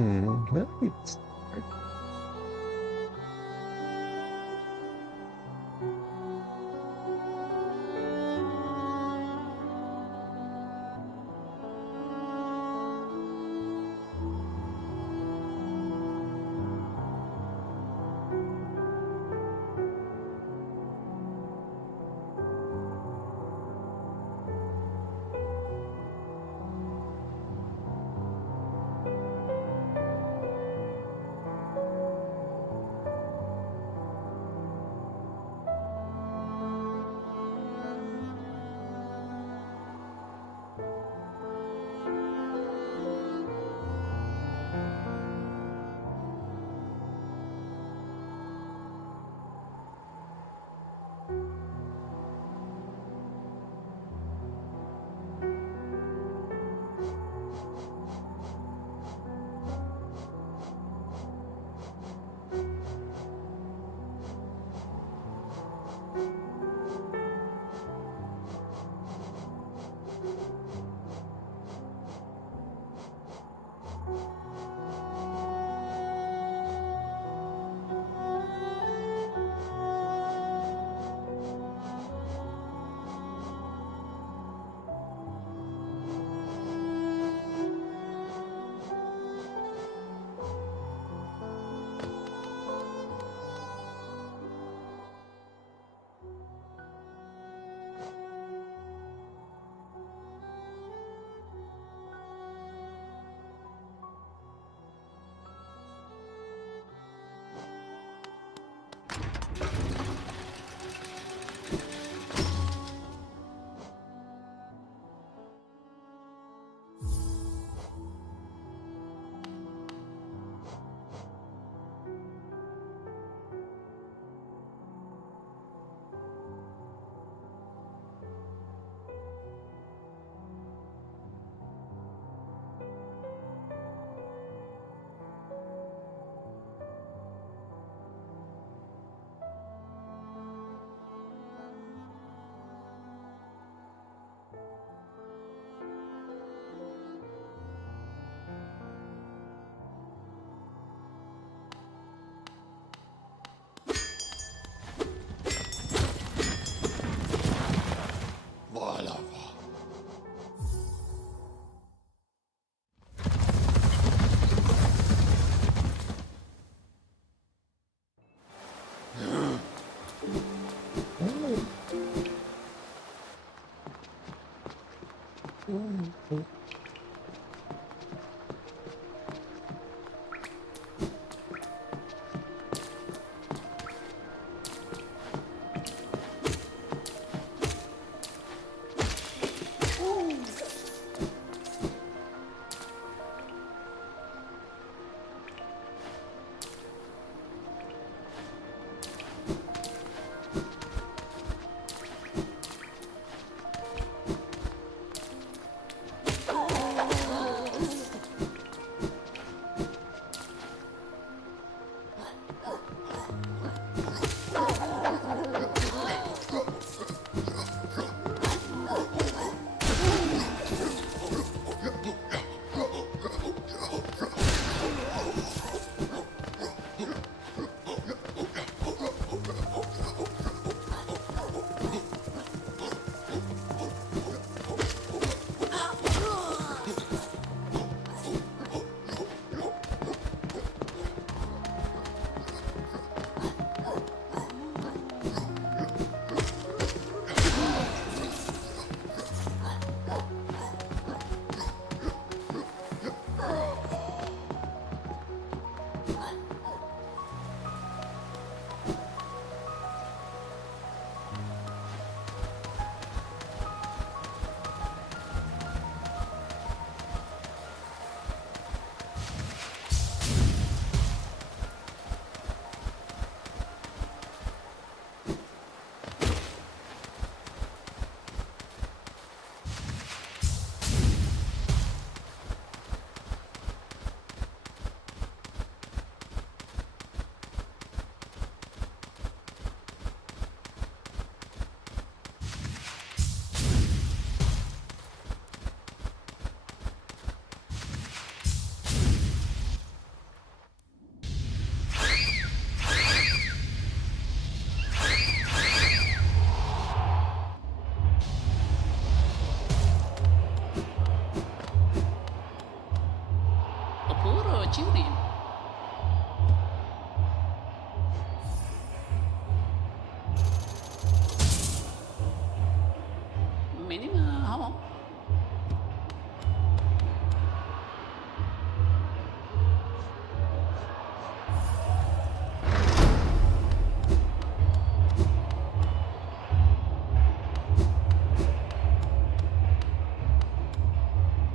Right. Voilà.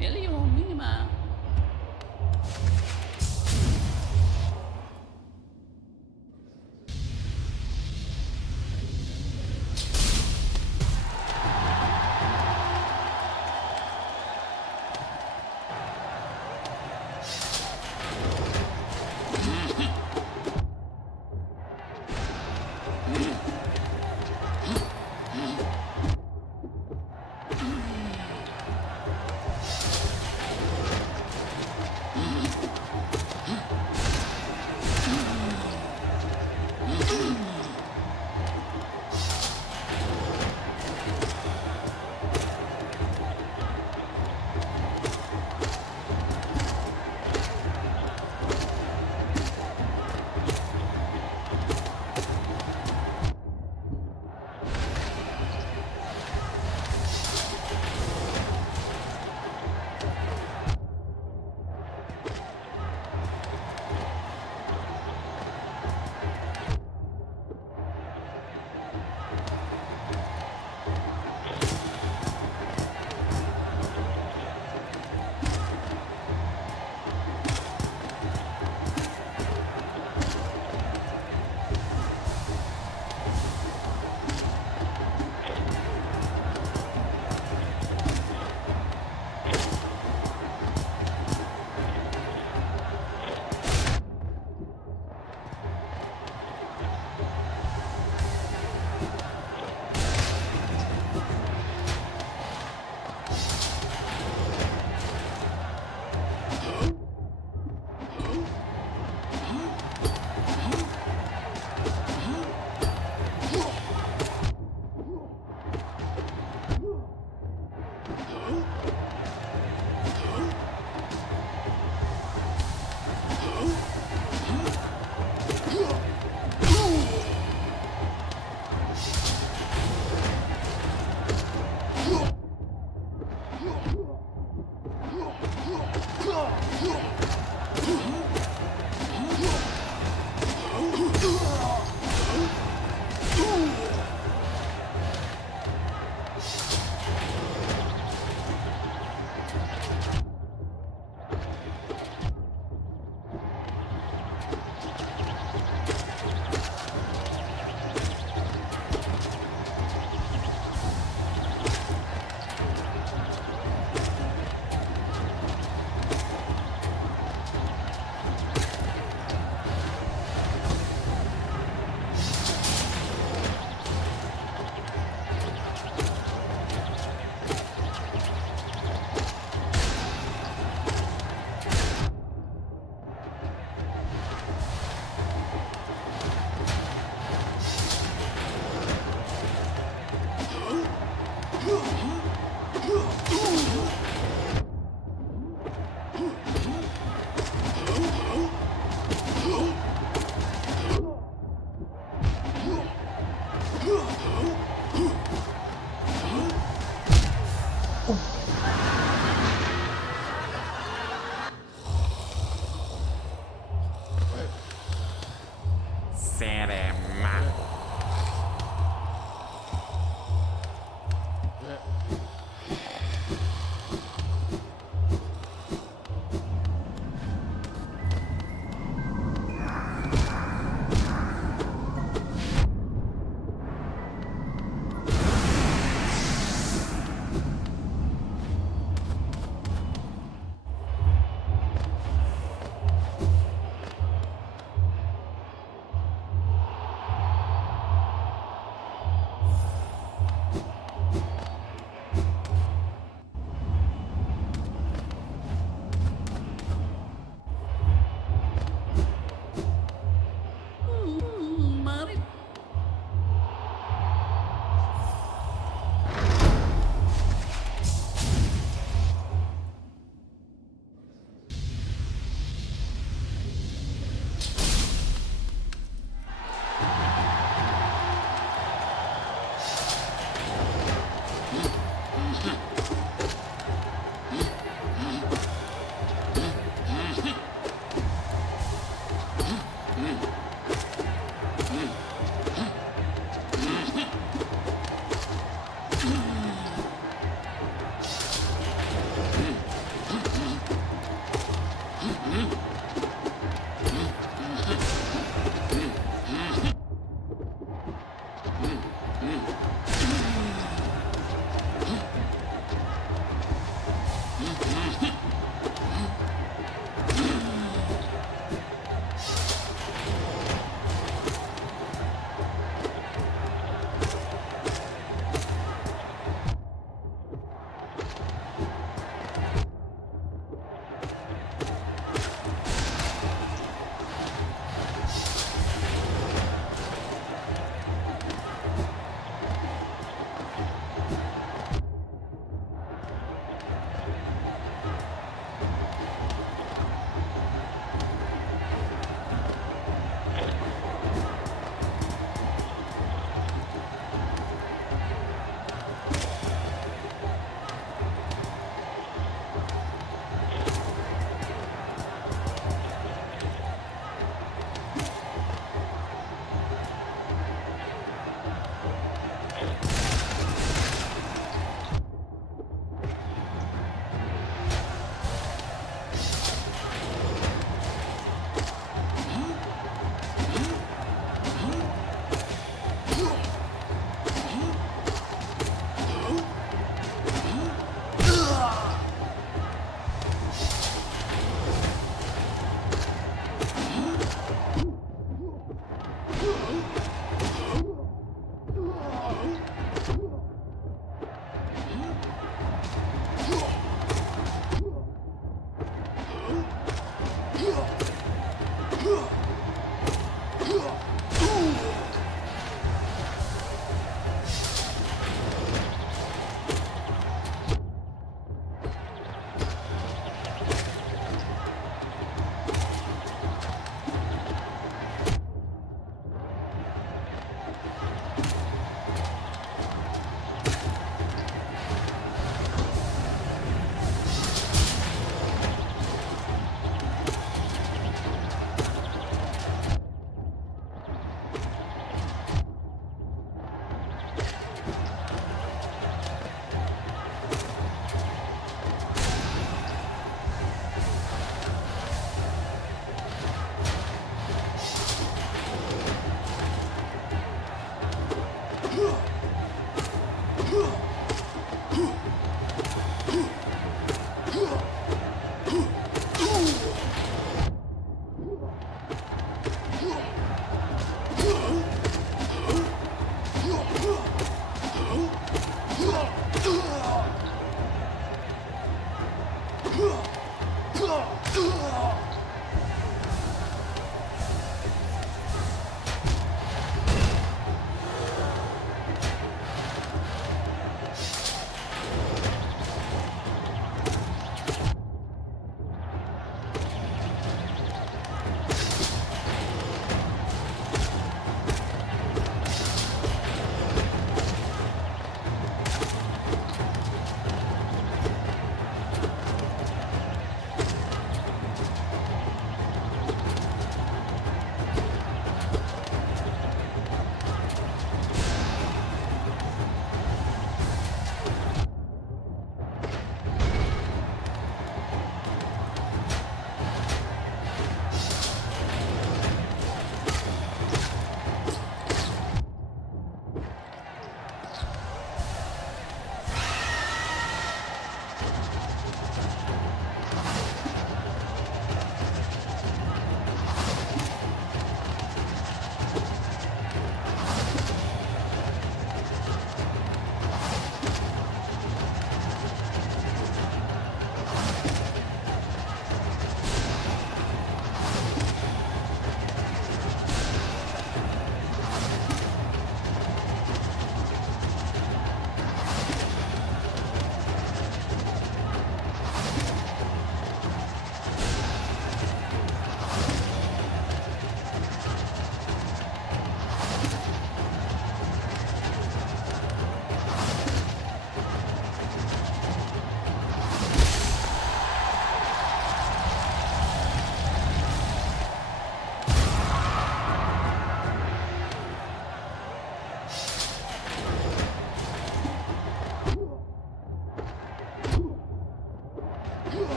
Ele é homem, mano.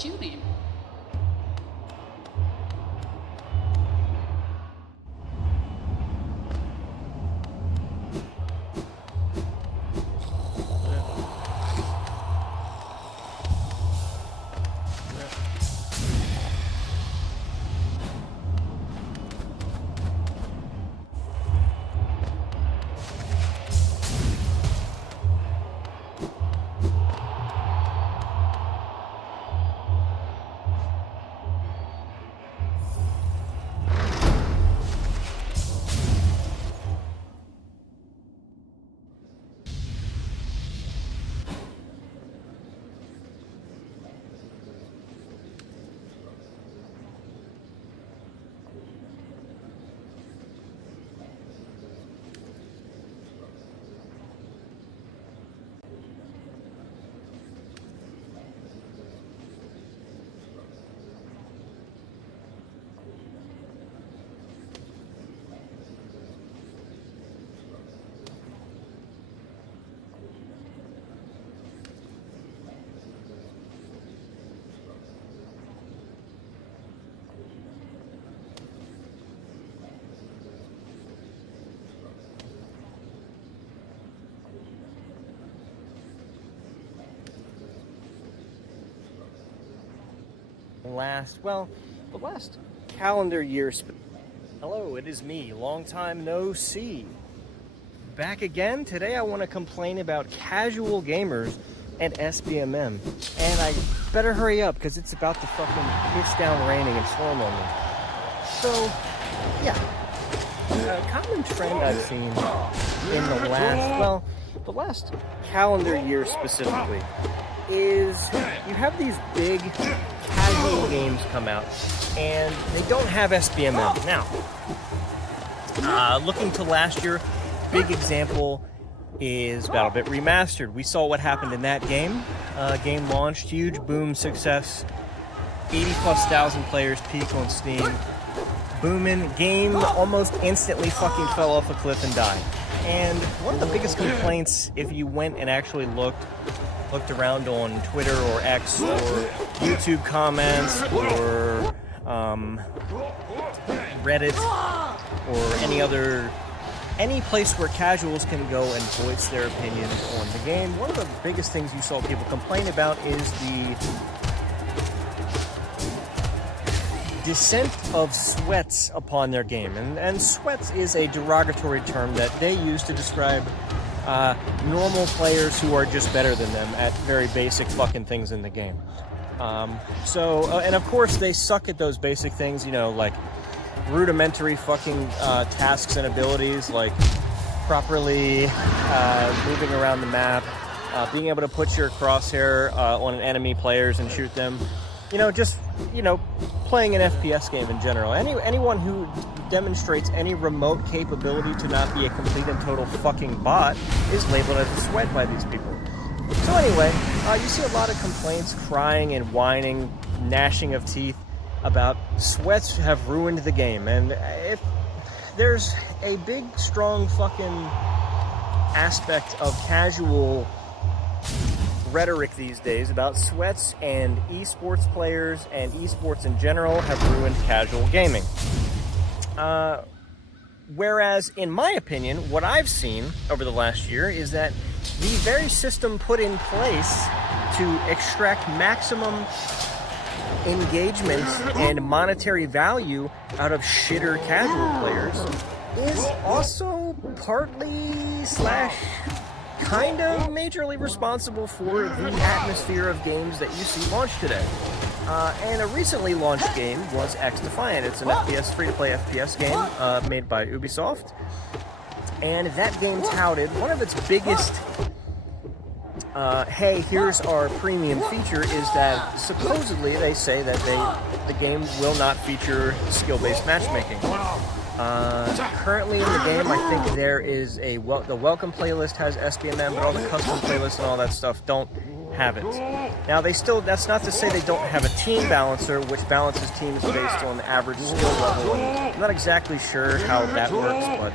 Tuning. The last calendar year. Hello, it is me, long time no see. Back again. Today I want to complain about casual gamers and SBMM. And I better hurry up because it's about to fucking pitch down raining and storm on me. So, yeah. A common trend I've seen in the last calendar year specifically, is you have these big casual games come out and they don't have SBMM. Now, looking to last year, big example is BattleBit Remastered. We saw what happened in that game. Game launched, huge boom success, 80,000+ players peak on Steam. Booming, game almost instantly fucking fell off a cliff and died. And one of the biggest complaints, if you went and actually looked around on Twitter or X or YouTube comments or Reddit or any place where casuals can go and voice their opinion on the game, one of the biggest things you saw people complain about is the descent of sweats upon their game. And sweats is a derogatory term that they use to describe normal players who are just better than them at very basic fucking things in the game. And of course they suck at those basic things, like rudimentary fucking tasks and abilities, like properly moving around the map, being able to put your crosshair on enemy players and shoot them. Playing an FPS game in general. Anyone who demonstrates any remote capability to not be a complete and total fucking bot is labeled as a sweat by these people. So anyway, you see a lot of complaints, crying and whining, gnashing of teeth about sweats have ruined the game. And if there's a big, strong fucking aspect of casual rhetoric these days about sweats, and esports players and esports in general have ruined casual gaming. Whereas, in my opinion, what I've seen over the last year is that the very system put in place to extract maximum engagement and monetary value out of shitter casual players is also partly / kind of majorly responsible for the atmosphere of games that you see launched today. And a recently launched game was XDefiant. It's an FPS, free-to-play FPS game made by Ubisoft. And that game touted one of its biggest, hey, here's our premium feature, is that supposedly they say that the game will not feature skill-based matchmaking. Currently in the game, I think there is the welcome playlist has SBMM, but all the custom playlists and all that stuff don't have it. Now, that's not to say they don't have a team balancer, which balances teams based on average skill level. I'm not exactly sure how that works, but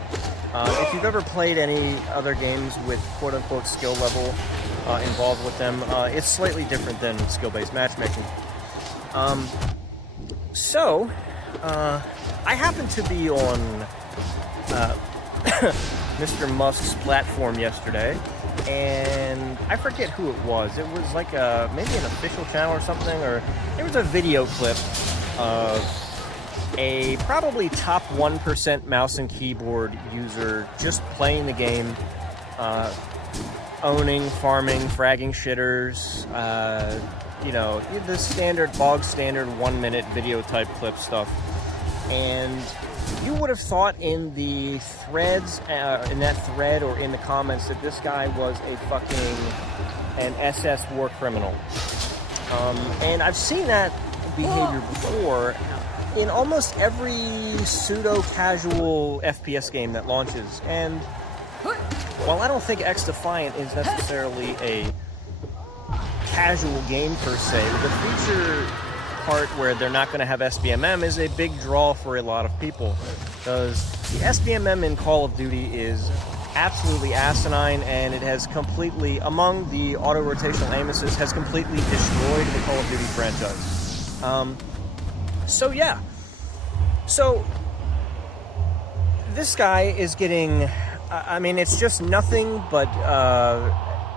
if you've ever played any other games with quote-unquote skill level involved with them, it's slightly different than skill-based matchmaking. So, I happened to be on Mr. Musk's platform yesterday, and I forget who it was. It was like maybe an official channel or something, or there was a video clip of a probably top 1% mouse and keyboard user just playing the game, owning, farming, fragging shitters, you know, the standard, bog standard 1 minute video type clip stuff. And you would have thought in the threads, in that thread or in the comments, that this guy was an SS war criminal. And I've seen that behavior before in almost every pseudo-casual FPS game that launches. And while I don't think XDefiant is necessarily a casual game per se, the feature part where they're not going to have SBMM is a big draw for a lot of people, because the SBMM in Call of Duty is absolutely asinine, and it has completely, among the auto-rotational aim assist, has completely destroyed the Call of Duty franchise. So yeah, so this guy is getting, I mean, it's just nothing but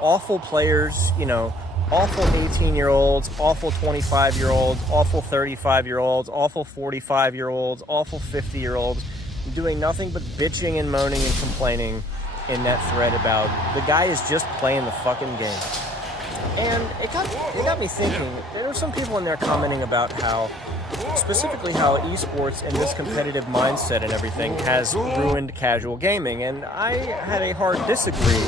awful players, you know, awful 18-year-olds, awful 25-year-olds, awful 35-year-olds, awful 45-year-olds, awful 50-year-olds, doing nothing but bitching and moaning and complaining in that thread about the guy is just playing the fucking game. And it got me thinking. There were some people in there commenting about how, specifically how esports and this competitive mindset and everything has ruined casual gaming, and I had a hard disagree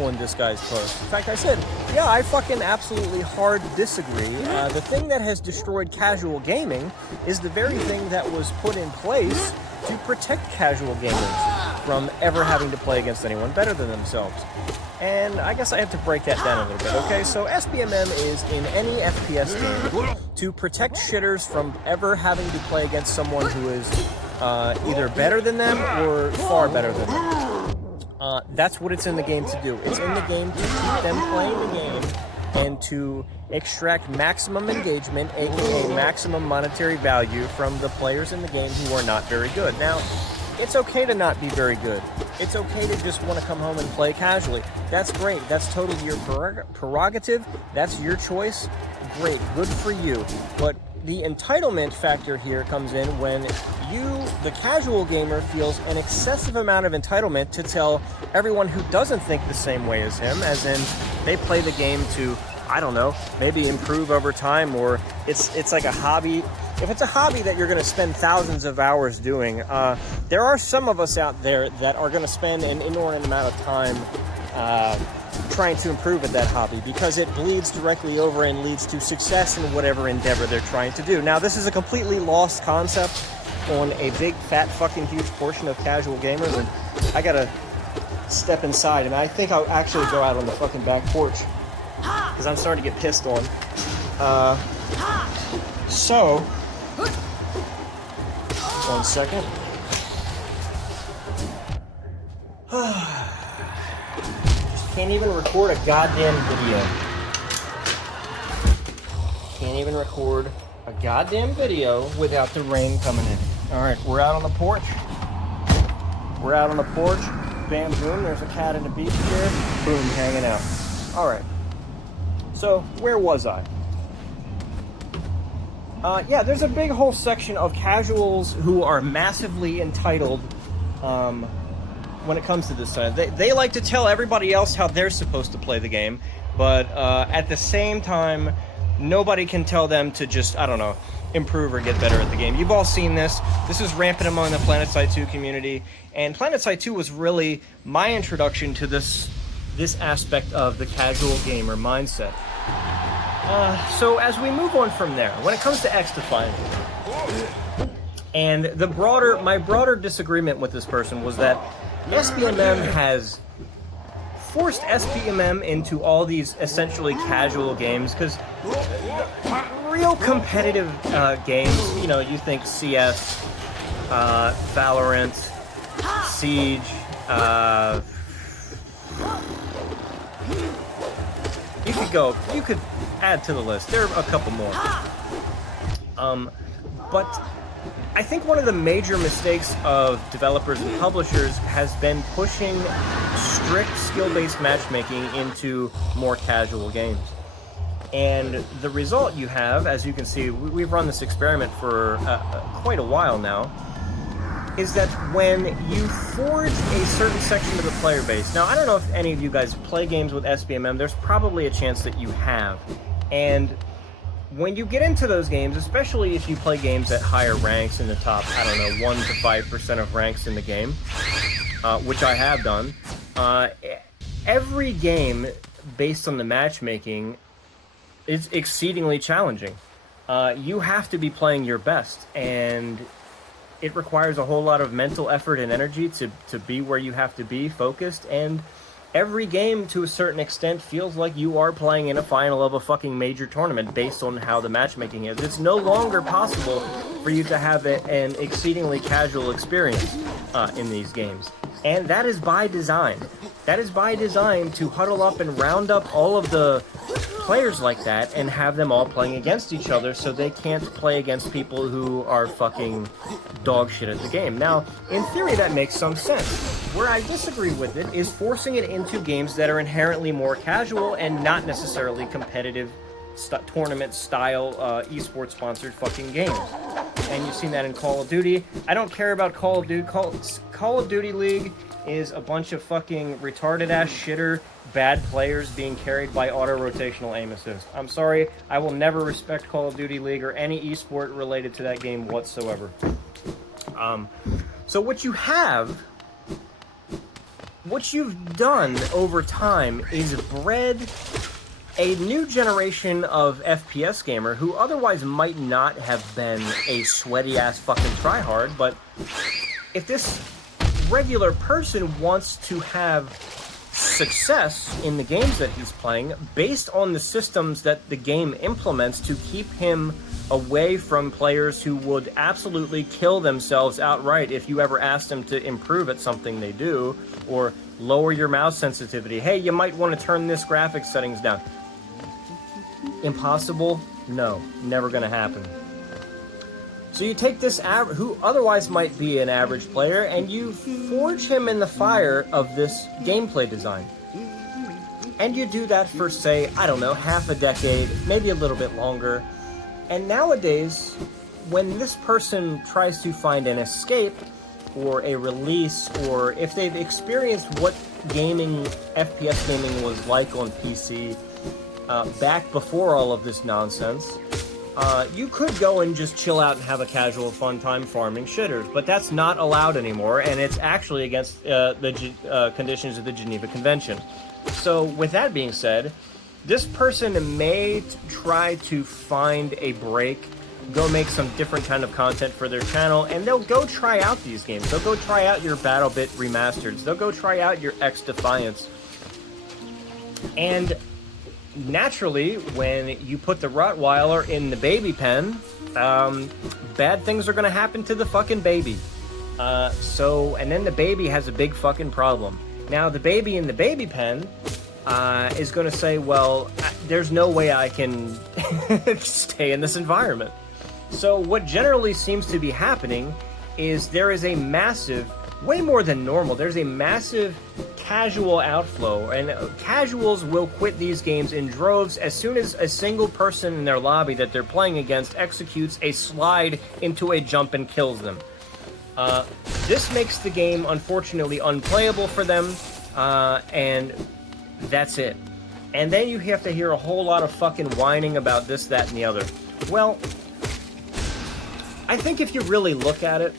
on this guy's post. In fact, I said, yeah, I fucking absolutely hard disagree. The thing that has destroyed casual gaming is the very thing that was put in place to protect casual gamers from ever having to play against anyone better than themselves. And I guess I have to break that down a little bit, okay? So SBMM is in any FPS game to protect shitters from ever having to play against someone who is either better than them or far better than them. That's what it's in the game to do. It's in the game to keep them playing the game and to extract maximum engagement, aka maximum monetary value, from the players in the game who are not very good. Now, it's okay to not be very good. It's okay to just want to come home and play casually. That's great. That's totally your prerogative. That's your choice. Great. Good for you. But the entitlement factor here comes in when you, the casual gamer, feels an excessive amount of entitlement to tell everyone who doesn't think the same way as him, as in they play the game to, I don't know, maybe improve over time, or it's like a hobby. If it's a hobby that you're going to spend thousands of hours doing, there are some of us out there that are going to spend an inordinate amount of time trying to improve at that hobby because it bleeds directly over and leads to success in whatever endeavor they're trying to do. Now, this is a completely lost concept on a big, fat, fucking huge portion of casual gamers, and I got to step inside, and I think I'll actually go out on the fucking back porch because I'm starting to get pissed on. So, 1 second. Just can't even record a goddamn video. Can't even record a goddamn video without the rain coming in. Alright, we're out on the porch. We're out on the porch. Bam, boom, there's a cat in a beach chair. Boom, hanging out. Alright. So, where was I? Yeah, there's a big whole section of casuals who are massively entitled when it comes to this side. They like to tell everybody else how they're supposed to play the game, but at the same time, nobody can tell them to just, I don't know, improve or get better at the game. You've all seen this. This is rampant among the PlanetSide 2 community, and PlanetSide 2 was really my introduction to this aspect of the casual gamer mindset. So as we move on from there, when it comes to XDefiant, and my broader disagreement with this person was that SBMM has forced SBMM into all these essentially casual games, because real competitive games, you know, you think CS, Valorant, Siege, you could add to the list. There are a couple more. But I think one of the major mistakes of developers and publishers has been pushing strict skill-based matchmaking into more casual games. And the result you have, as you can see, we've run this experiment for quite a while now, is that when you forge a certain section of the player base... Now, I don't know if any of you guys play games with SBMM. There's probably a chance that you have. And when you get into those games, especially if you play games at higher ranks in the top, I don't know, 1 to 5% of ranks in the game, which I have done, every game based on the matchmaking is exceedingly challenging. You have to be playing your best, and it requires a whole lot of mental effort and energy to be where you have to be focused, and every game, to a certain extent, feels like you are playing in a final of a fucking major tournament based on how the matchmaking is. It's no longer possible for you to have an exceedingly casual experience in these games. And that is by design. That is by design, to huddle up and round up all of the players like that and have them all playing against each other so they can't play against people who are fucking dog shit at the game. Now, in theory, that makes some sense. Where I disagree with it is forcing it into games that are inherently more casual and not necessarily competitive tournament-style esports-sponsored fucking games. And you've seen that in Call of Duty. I don't care about Call of Duty. Call of Duty League is a bunch of fucking retarded-ass shitter bad players being carried by auto-rotational aim assist. I'm sorry, I will never respect Call of Duty League or any esport related to that game whatsoever. So what you've done over time is bred a new generation of FPS gamer who otherwise might not have been a sweaty-ass fucking tryhard, but if this regular person wants to have success in the games that he's playing based on the systems that the game implements to keep him away from players who would absolutely kill themselves outright if you ever asked them to improve at something they do, or lower your mouse sensitivity. Hey, you might want to turn this graphics settings down. Impossible? No, never gonna happen. So you take this who otherwise might be an average player, and you forge him in the fire of this gameplay design. And you do that for, say, I don't know, half a decade, maybe a little bit longer. And nowadays, when this person tries to find an escape, or a release, or if they've experienced what FPS gaming was like on PC, back before all of this nonsense, you could go and just chill out and have a casual fun time farming shitters, but that's not allowed anymore, and it's actually against the conditions of the Geneva Convention. So with that being said, this person may try to find a break, go make some different kind of content for their channel, and they'll go try out these games. They'll go try out your BattleBit Remastered. They'll go try out your X-Defiance. And naturally, when you put the Rottweiler in the baby pen, bad things are going to happen to the fucking baby. And then the baby has a big fucking problem. Now, the baby in the baby pen is going to say, well, there's no way I can stay in this environment. So what generally seems to be happening is there is a massive, way more than normal, there's a massive casual outflow, and casuals will quit these games in droves as soon as a single person in their lobby that they're playing against executes a slide into a jump and kills them. This makes the game, unfortunately, unplayable for them, and that's it. And then you have to hear a whole lot of fucking whining about this, that, and the other. Well, I think if you really look at it,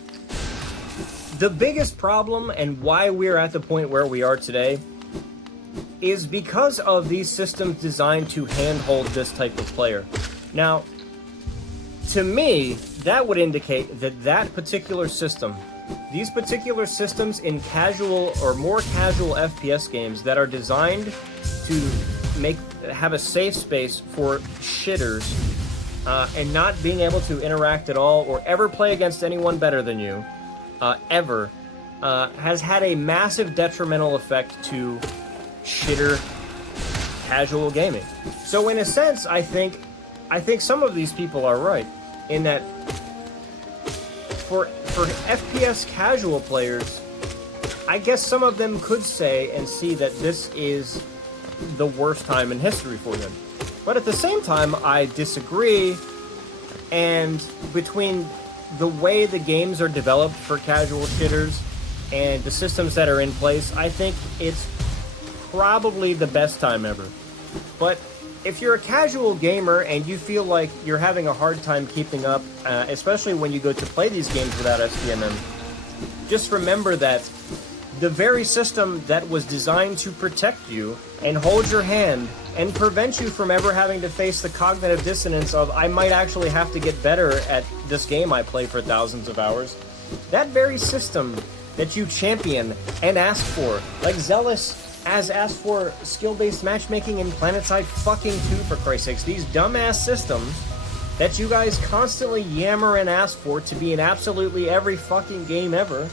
the biggest problem and why we're at the point where we are today is because of these systems designed to handhold this type of player. Now, to me, that would indicate that that particular system, these particular systems in casual or more casual FPS games that are designed to have a safe space for shitters and not being able to interact at all or ever play against anyone better than you, ever, has had a massive detrimental effect to shitter casual gaming. So in a sense, I think some of these people are right. in that for FPS casual players, I guess some of them could say and see that this is the worst time in history for them. But at the same time, I disagree, and between the way the games are developed for casual shitters and the systems that are in place, I think it's probably the best time ever. But if you're a casual gamer and you feel like you're having a hard time keeping up, especially when you go to play these games without SDMM, just remember that the very system that was designed to protect you and hold your hand and prevent you from ever having to face the cognitive dissonance of, I might actually have to get better at this game I play for thousands of hours, that very system that you champion and ask for, like Zealous as asked for skill-based matchmaking in PlanetSide fucking 2, for Christ's sakes. These dumbass systems that you guys constantly yammer and ask for to be in absolutely every fucking game ever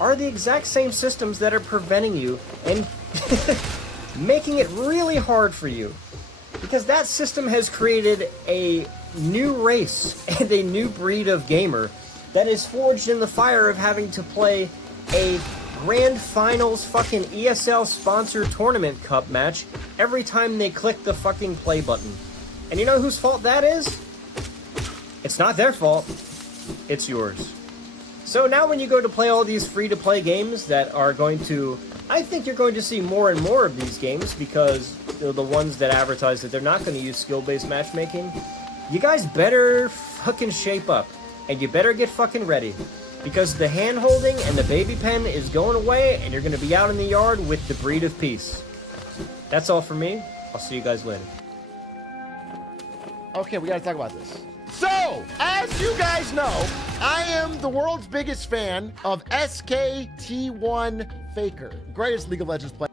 are the exact same systems that are preventing you and making it really hard for you. Because that system has created a new race and a new breed of gamer that is forged in the fire of having to play a Grand Finals fucking ESL sponsored tournament cup match every time they click the fucking play button. And you know whose fault that is? It's not their fault. It's yours. So now when you go to play all these free-to-play games that are going to... I think you're going to see more and more of these games because they're the ones that advertise that they're not going to use skill-based matchmaking. You guys better fucking shape up. And you better get fucking ready. Because the hand-holding and the baby pen is going away and you're going to be out in the yard with the breed of peace. That's all for me. I'll see you guys later. Okay, we gotta talk about this. So, as you guys know, I am the world's biggest fan of SKT1 Faker, greatest League of Legends player.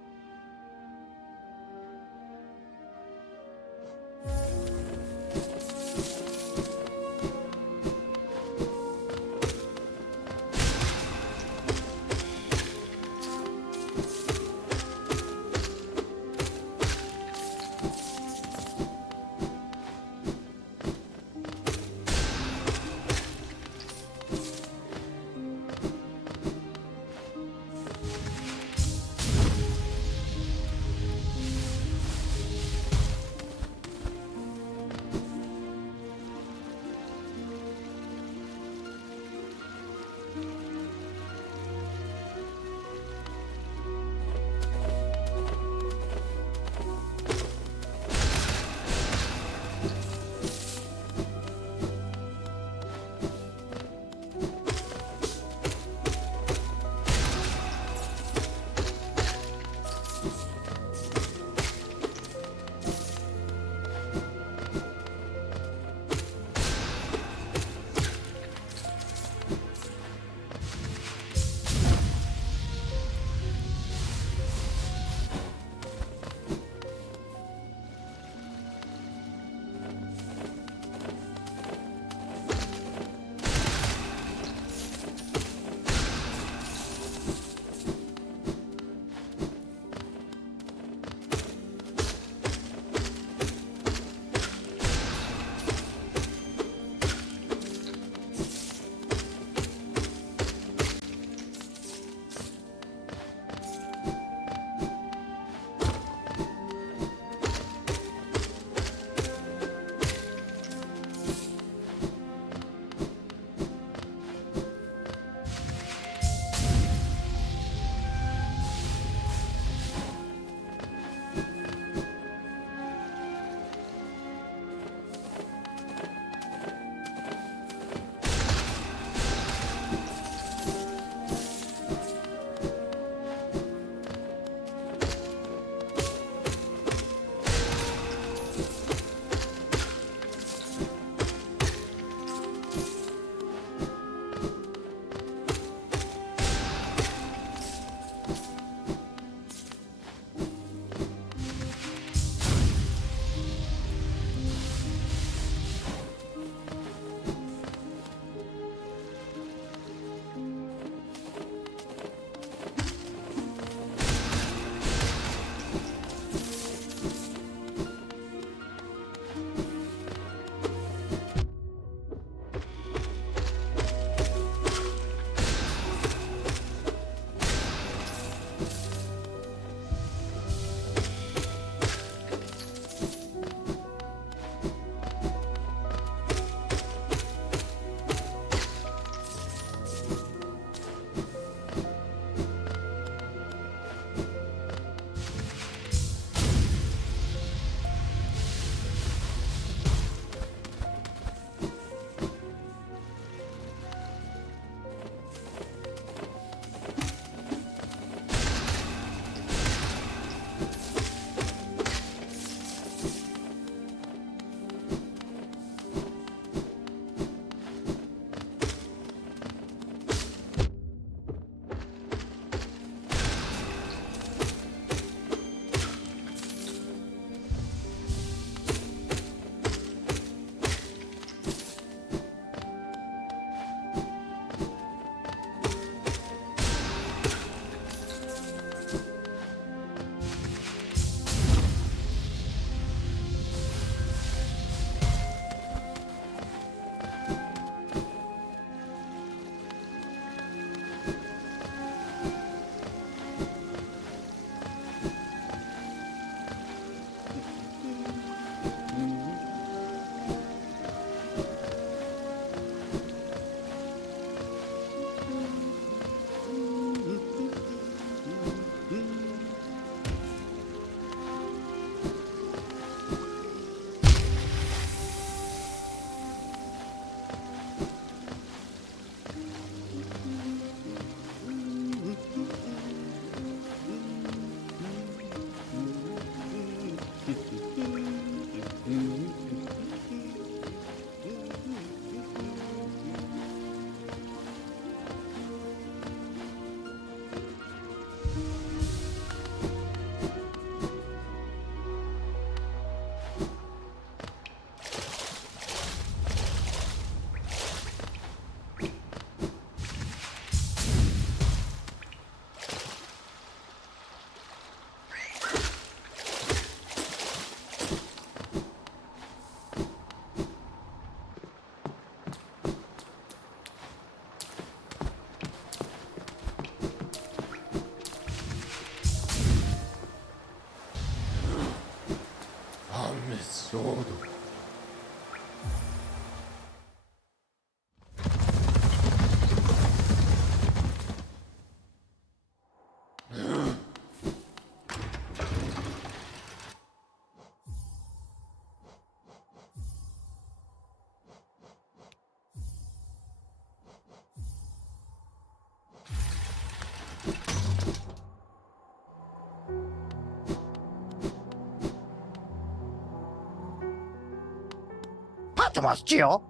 ってますちよ。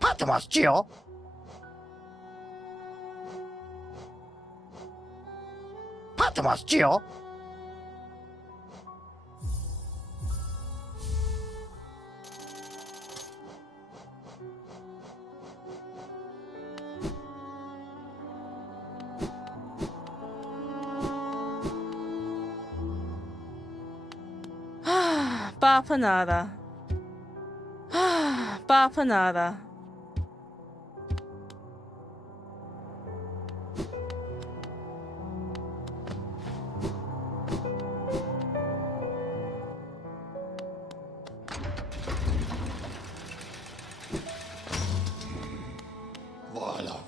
待ってますちよ。待ってますちよ。Papa nada. Papa nada. Voilà.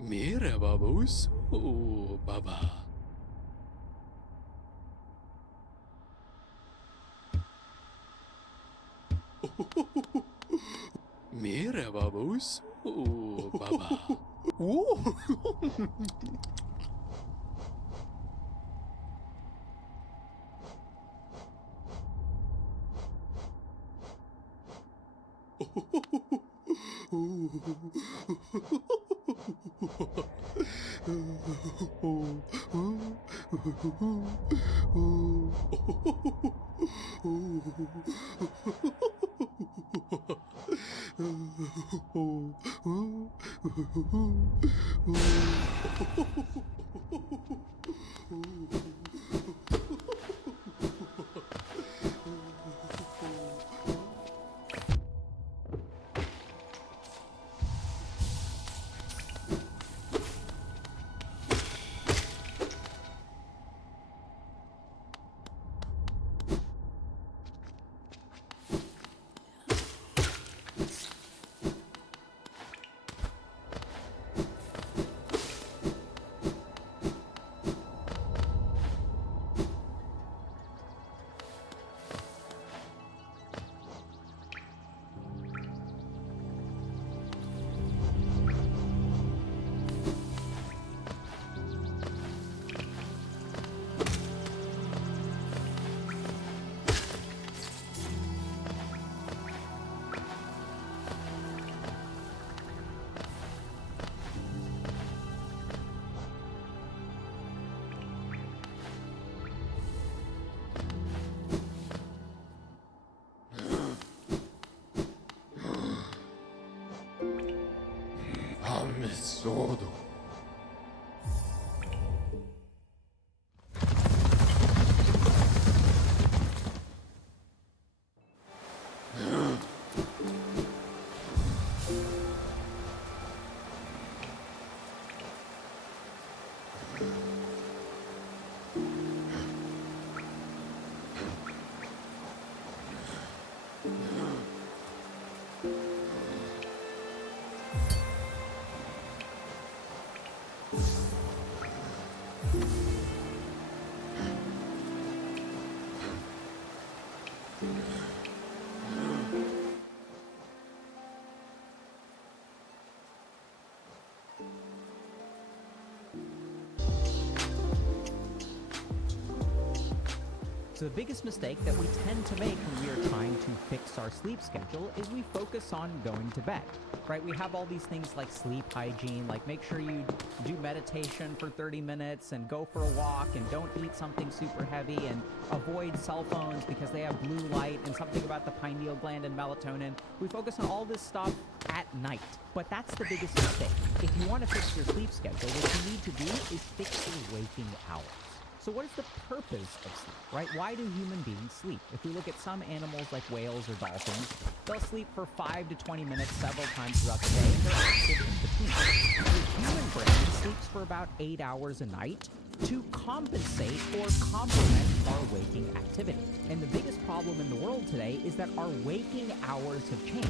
Merhaba bos. Oh, baba. Merhaba bos. Oh, baba. Oh. Absurdo. So the biggest mistake that we tend to make when we are trying to fix our sleep schedule is we focus on going to bed, right? We have all these things like sleep hygiene, like make sure you do meditation for 30 minutes and go for a walk and don't eat something super heavy and avoid cell phones because they have blue light and something about the pineal gland and melatonin. We focus on all this stuff at night, but that's the biggest mistake. If you want to fix your sleep schedule, what you need to do is fix your waking hours. So what is the purpose of sleep, right? Why do human beings sleep? If we look at some animals like whales or dolphins, they'll sleep for 5 to 20 minutes several times throughout the day, and they're active in between. The human brain sleeps for about 8 hours a night to compensate or complement our waking activity. And the biggest problem in the world today is that our waking hours have changed.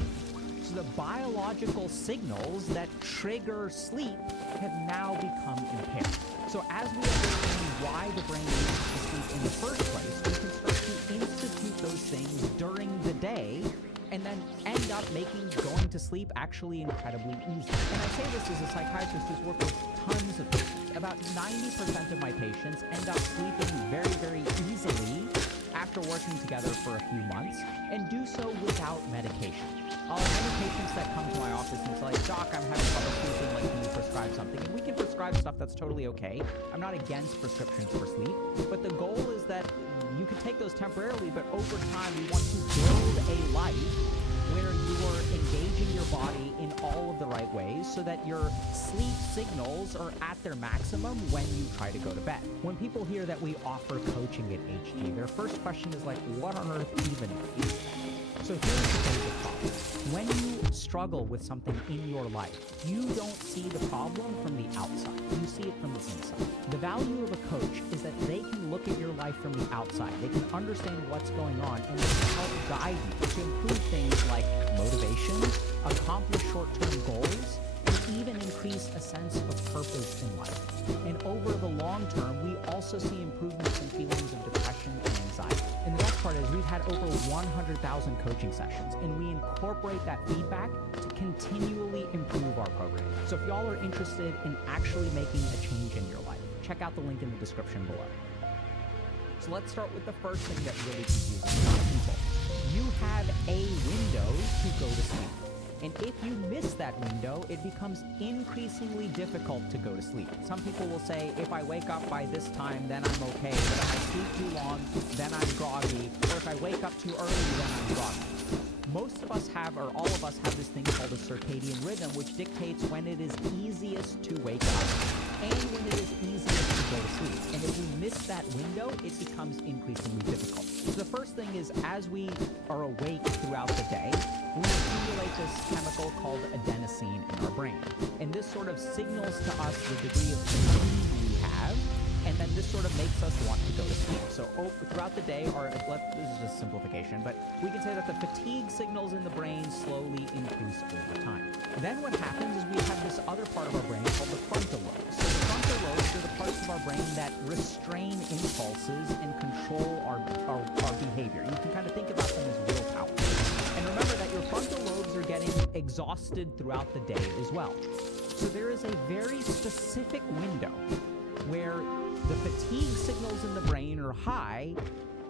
So the biological signals that trigger sleep have now become impaired. So as we understand why the brain needs to sleep in the first place, we can start to institute those things during the day and then end up making going to sleep actually incredibly easy. And I say this as a psychiatrist who's worked with tons of patients. About 90% of my patients end up sleeping very, very easily after working together for a few months and do so without medication. I'll have many patients that come to my office and say, like, Doc, I'm having trouble sleeping, like, can you prescribe something? And we can prescribe stuff that's totally okay. I'm not against prescriptions for sleep, but the goal is that you can take those temporarily, but over time we want to build a life where you are engaging your body in all of the right ways so that your sleep signals are at their maximum when you try to go to bed. When people hear that we offer coaching at HG, their first question is like, what on earth even is that? So here's the basic problem. When you struggle with something in your life, you don't see the problem from the outside. You see it from the inside. The value of a coach is that they can look at your life from the outside. They can understand what's going on and they can help guide you to improve things like motivation, accomplish short-term goals, and even increase a sense of purpose in life. And over the long term, we also see improvements in feelings of depression and anxiety. And the best part is we've had over 100,000 coaching sessions, and we incorporate that feedback to continually improve our program. So if y'all are interested in actually making a change in your life, check out the link in the description below. So let's start with the first thing that really confuses a lot of people. You have a window to go to sleep. And if you miss that window, it becomes increasingly difficult to go to sleep. Some people will say, if I wake up by this time, then I'm okay. But if I sleep too long, then I'm groggy. Or if I wake up too early, then I'm groggy. Most of us have, or all of us have this thing called a circadian rhythm, which dictates when it is easiest to wake up and when it is easiest to go to sleep. And if we miss that window, it becomes increasingly difficult. So the first thing is, as we are awake throughout the day, we accumulate this chemical called adenosine in our brain. And this sort of signals to us the degree of fatigue we have, and then this sort of makes us want to go to sleep. So throughout the day, this is just simplification, but we can say that the fatigue signals in the brain slowly increase over time. Then what happens is we have this other part of our brain called the frontal lobes. So the frontal lobes are the parts of our brain that restrain impulses and control our behavior. You can kind of think about them as willpower. And remember that your frontal lobes are getting exhausted throughout the day as well. So there is a very specific window where the fatigue signals in the brain are high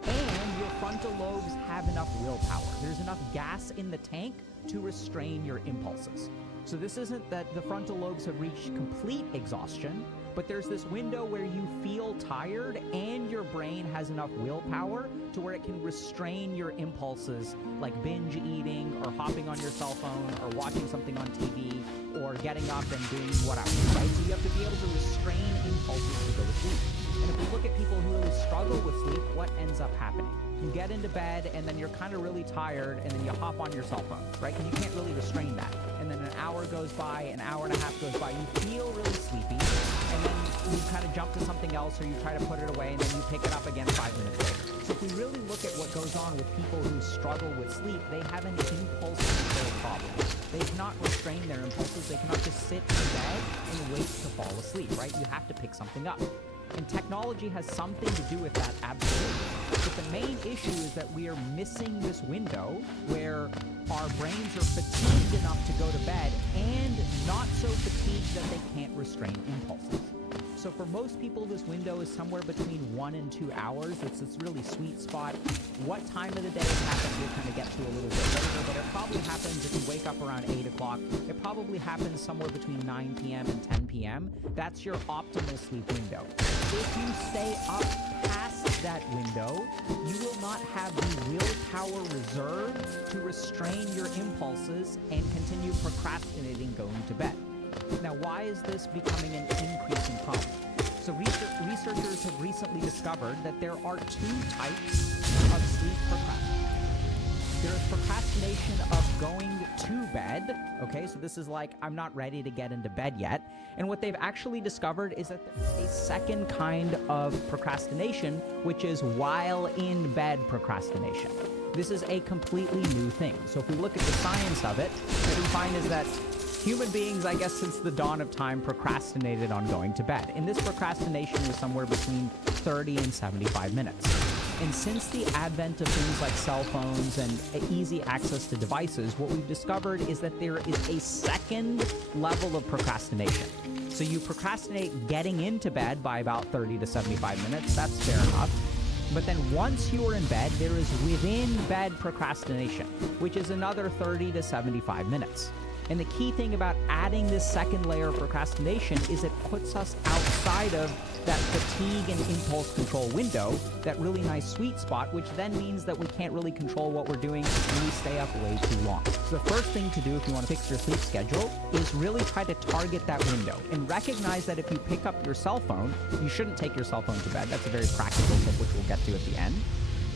and your frontal lobes have enough willpower. There's enough gas in the tank to restrain your impulses. So this isn't that the frontal lobes have reached complete exhaustion, but there's this window where you feel tired and your brain has enough willpower to where it can restrain your impulses like binge eating or hopping on your cell phone or watching something on TV or getting up and doing whatever, right? So you have to be able to restrain impulses to go to sleep. And if we look at people who really struggle with sleep, what ends up happening? You get into bed and then you're kind of really tired and then you hop on your cell phone, right? And you can't really restrain that. And then an hour goes by, an hour and a half goes by, you feel really sleepy, and then you kind of jump to something else or you try to put it away and then you pick it up again 5 minutes later. So if we really look at what goes on with people who struggle with sleep, they have an impulse control problem. They cannot restrain their impulses. They cannot just sit in bed and wait to fall asleep, right? You have to pick something up. And technology has something to do with that, absolutely. But the main issue is that we are missing this window where our brains are fatigued enough to go to bed and not so fatigued that they can't restrain impulses. So for most people, this window is somewhere between 1 and 2 hours. It's this really sweet spot. What time of the day it happens, we'll kind of get to a little bit later, but it probably happens if you wake up around 8 o'clock. It probably happens somewhere between 9 p.m. and 10 p.m. That's your optimal sleep window. If you stay up past that window, you will not have the willpower reserve to restrain your impulses and continue procrastinating going to bed. Now, why is this becoming an increasing problem? So researchers have recently discovered that there are 2 types of sleep procrastination. There is procrastination of going to bed. Okay, so this is like, I'm not ready to get into bed yet. And what they've actually discovered is that there's a second kind of procrastination, which is while in bed procrastination. This is a completely new thing. So if we look at the science of it, what we find is that human beings, I guess since the dawn of time, procrastinated on going to bed. And this procrastination was somewhere between 30 and 75 minutes. And since the advent of things like cell phones and easy access to devices, what we've discovered is that there is a second level of procrastination. So you procrastinate getting into bed by about 30 to 75 minutes. That's fair enough. But then once you are in bed, there is within bed procrastination, which is another 30 to 75 minutes. And the key thing about adding this second layer of procrastination is it puts us outside of that fatigue and impulse control window, that really nice sweet spot, which then means that we can't really control what we're doing and we stay up way too long. So the first thing to do if you want to fix your sleep schedule is really try to target that window and recognize that if you pick up your cell phone, you shouldn't take your cell phone to bed. That's a very practical tip, which we'll get to at the end.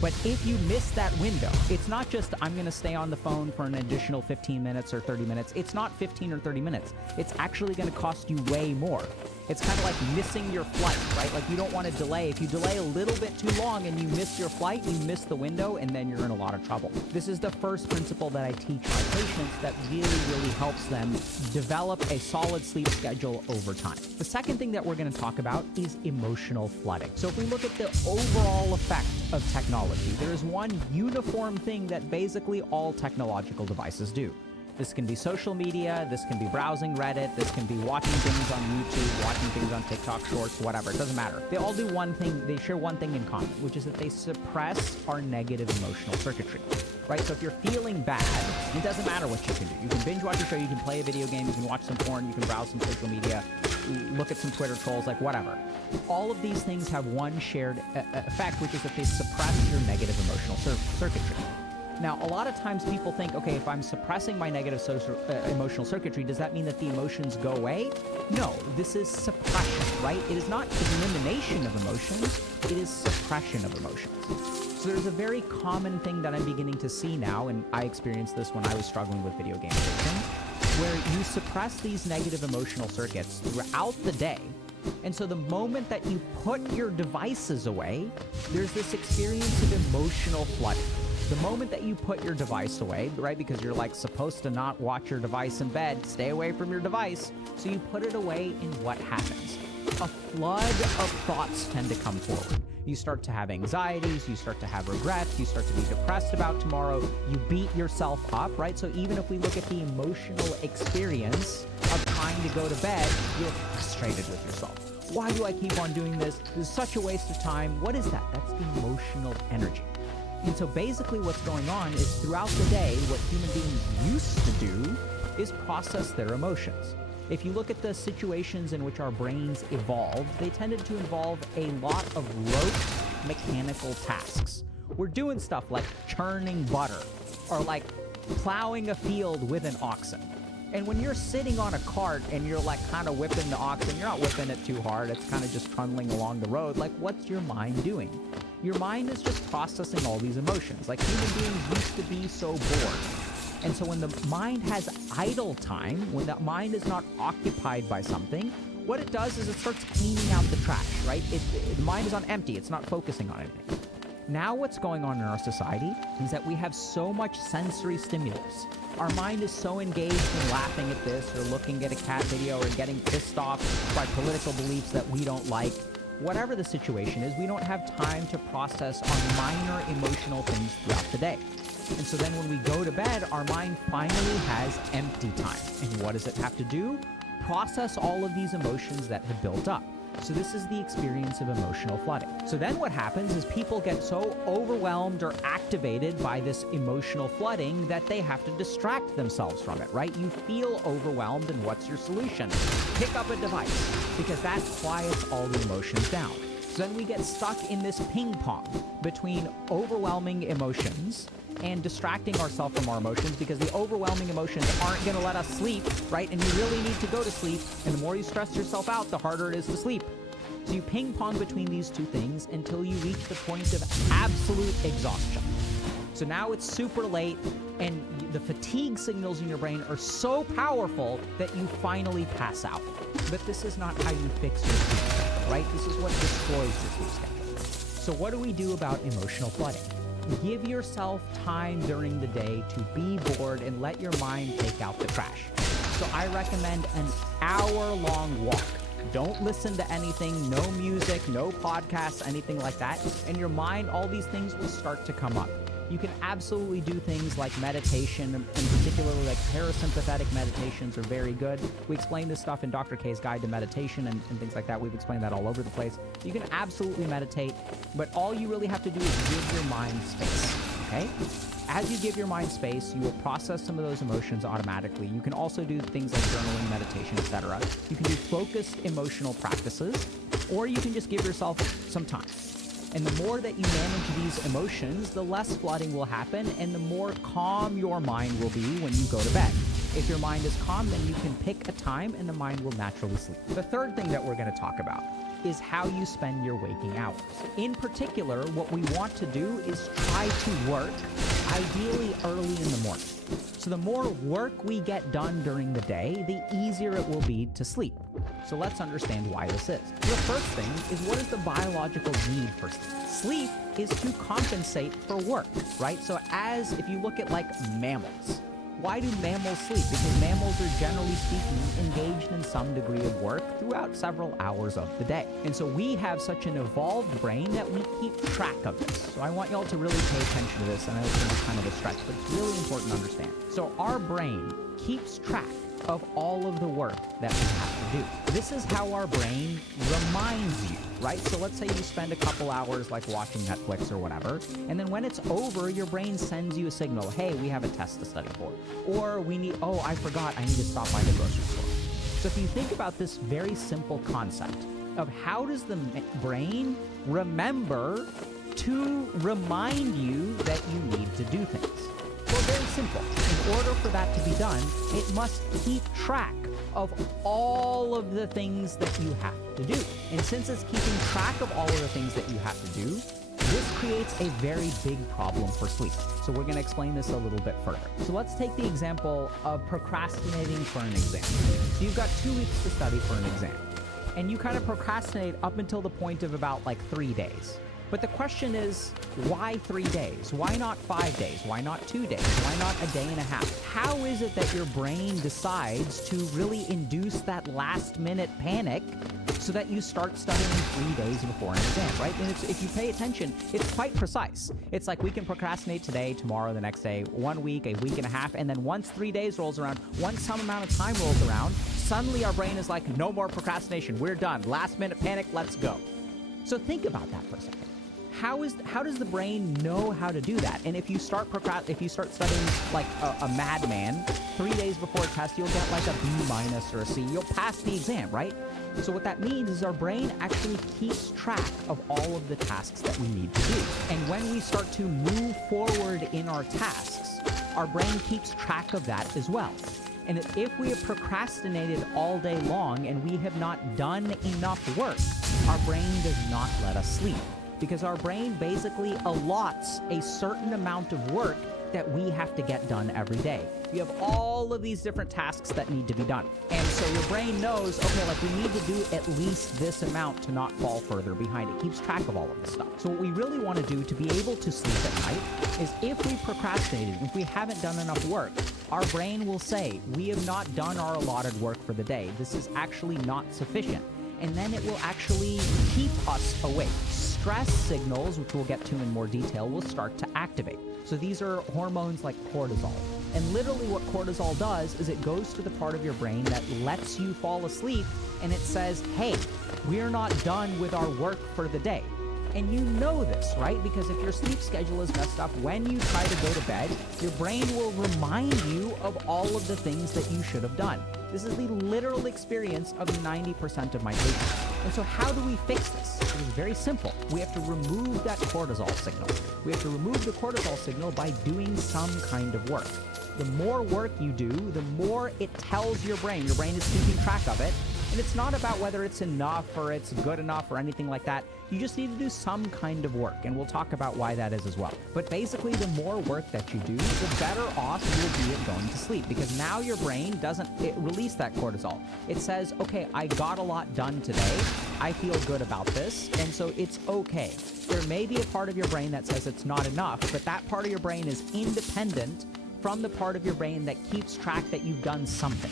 But if you miss that window, it's not just I'm going to stay on the phone for an additional 15 minutes or 30 minutes. It's not 15 or 30 minutes. It's actually going to cost you way more. It's kind of like missing your flight, right? Like you don't want to delay. If you delay a little bit too long and you miss your flight, you miss the window, and then you're in a lot of trouble. This is the first principle that I teach my patients that really helps them develop a solid sleep schedule over time. The second thing that we're going to talk about is emotional flooding. So if we look at the overall effect of technology, there is one uniform thing that basically all technological devices do. This can be social media, this can be browsing Reddit, this can be watching things on YouTube, watching things on TikTok Shorts, whatever. It doesn't matter. They all do one thing, they share one thing in common, which is that they suppress our negative emotional circuitry, right? So if you're feeling bad, it doesn't matter what you can do. You can binge watch a show, you can play a video game, you can watch some porn, you can browse some social media, look at some Twitter trolls, like whatever. All of these things have one shared effect, which is that they suppress your negative emotional circuitry. Now, a lot of times people think, okay, if I'm suppressing my negative emotional circuitry, does that mean that the emotions go away? No, this is suppression, right? It is not elimination of emotions, it is suppression of emotions. So there's a very common thing that I'm beginning to see now, and I experienced this when I was struggling with video game addiction, where you suppress these negative emotional circuits throughout the day. And so the moment that you put your devices away, there's this experience of emotional flooding. The moment that you put your device away, right, because you're like supposed to not watch your device in bed, stay away from your device, so you put it away, and what happens? A flood of thoughts tend to come forward. You start to have anxieties, you start to have regrets, you start to be depressed about tomorrow, you beat yourself up, right? So even if we look at the emotional experience of trying to go to bed, you're frustrated with yourself. Why do I keep on doing this? This is such a waste of time. What is that? That's emotional energy. And so basically what's going on is throughout the day, what human beings used to do is process their emotions. If you look at the situations in which our brains evolved, they tended to involve a lot of rote mechanical tasks. We're doing stuff like churning butter or like plowing a field with an oxen. And when you're sitting on a cart and you're like kind of whipping the oxen, you're not whipping it too hard, it's kind of just trundling along the road, like what's your mind doing? Your mind is just processing all these emotions. Like human beings used to be so bored. And so when the mind has idle time, when that mind is not occupied by something, what it does is it starts cleaning out the trash, right? The mind is on empty, it's not focusing on anything. Now what's going on in our society is that we have so much sensory stimulus. Our mind is so engaged in laughing at this or looking at a cat video or getting pissed off by political beliefs that we don't like. Whatever the situation is, we don't have time to process our minor emotional things throughout the day. And so then when we go to bed, our mind finally has empty time. And what does it have to do? Process all of these emotions that have built up. So this is the experience of emotional flooding. So then what happens is people get so overwhelmed or activated by this emotional flooding that they have to distract themselves from it, right? You feel overwhelmed, and what's your solution? Pick up a device, because that quiets all the emotions down. So then we get stuck in this ping pong between overwhelming emotions and distracting ourselves from our emotions, because the overwhelming emotions aren't going to let us sleep, right? And you really need to go to sleep, and the more you stress yourself out, the harder it is to sleep. So you ping pong between these two things until you reach the point of absolute exhaustion. So now it's super late, and the fatigue signals in your brain are so powerful that you finally pass out. But this is not how you fix your sleep schedule, right? This is what destroys your sleep schedule. So what do we do about emotional flooding? Give yourself time during the day to be bored and let your mind take out the trash. So I recommend an hour-long walk. Don't listen to anything, no music, no podcasts, anything like that. And your mind, all these things will start to come up. You can absolutely do things like meditation, and particularly like parasympathetic meditations are very good. We explain this stuff in Dr. K's Guide to Meditation and things like that. We've explained that all over the place. You can absolutely meditate, but all you really have to do is give your mind space, okay? As you give your mind space, you will process some of those emotions automatically. You can also do things like journaling, meditation, etc. You can do focused emotional practices, or you can just give yourself some time. And the more that you manage these emotions, the less flooding will happen, and the more calm your mind will be when you go to bed. If your mind is calm, then you can pick a time and the mind will naturally sleep. The third thing that we're going to talk about is how you spend your waking hours. In particular, what we want to do is try to work, ideally early in the morning. So the more work we get done during the day, the easier it will be to sleep. So let's understand why this is. The first thing is, what is the biological need for sleep? Sleep is to compensate for work, right? So if you look at like mammals, why do mammals sleep? Because mammals are, generally speaking, engaged in some degree of work throughout several hours of the day. And so we have such an evolved brain that we keep track of this. So I want y'all to really pay attention to this. I know it's going to be kind of a stretch, but it's really important to understand. So our brain keeps track of all of the work that we have to do. This is how our brain reminds you, right? So let's say you spend a couple hours like watching Netflix or whatever, and then when it's over, your brain sends you a signal, hey, we have a test to study for. Or I forgot, I need to stop by the grocery store. So if you think about this very simple concept of how does the brain remember to remind you that you need to do things? Well, very simple. In order for that to be done, it must keep track of all of the things that you have to do. And since it's keeping track of all of the things that you have to do, this creates a very big problem for sleep. So we're going to explain this a little bit further. So let's take the example of procrastinating for an exam. So you've got 2 weeks to study for an exam, and you kind of procrastinate up until the point of about like 3 days. But the question is, why 3 days? Why not 5 days? Why not 2 days? Why not a day and a half? How is it that your brain decides to really induce that last-minute panic so that you start studying 3 days before an exam, right? And if you pay attention, it's quite precise. It's like we can procrastinate today, tomorrow, the next day, 1 week, a week and a half, and then once 3 days rolls around, once some amount of time rolls around, suddenly our brain is like, no more procrastination, we're done. Last-minute panic, let's go. So think about that for a second. How does the brain know how to do that? And if you start studying like a madman, 3 days before a test, you'll get like a B- or a C. You'll pass the exam, right? So what that means is our brain actually keeps track of all of the tasks that we need to do. And when we start to move forward in our tasks, our brain keeps track of that as well. And if we have procrastinated all day long and we have not done enough work, our brain does not let us sleep. Because our brain basically allots a certain amount of work that we have to get done every day. You have all of these different tasks that need to be done. And so your brain knows, okay, like we need to do at least this amount to not fall further behind. It keeps track of all of this stuff. So what we really want to do to be able to sleep at night is if we procrastinated, if we haven't done enough work, our brain will say, we have not done our allotted work for the day. This is actually not sufficient. And then it will actually keep us awake. Stress signals, which we'll get to in more detail, will start to activate. So these are hormones like cortisol. And literally what cortisol does is it goes to the part of your brain that lets you fall asleep, and it says, hey, we're not done with our work for the day. And you know this, right? Because if your sleep schedule is messed up when you try to go to bed, your brain will remind you of all of the things that you should have done. This is the literal experience of 90% of my patients. And so how do we fix this? It is very simple. We have to remove that cortisol signal. We have to remove the cortisol signal by doing some kind of work. The more work you do, the more it tells your brain is keeping track of it. And it's not about whether it's enough or it's good enough or anything like that. You just need to do some kind of work, and we'll talk about why that is as well. But basically, the more work that you do, the better off you will be at going to sleep, because now your brain doesn't release that cortisol. It says, okay, I got a lot done today. I feel good about this, and so it's okay. There may be a part of your brain that says it's not enough, but that part of your brain is independent from the part of your brain that keeps track that you've done something.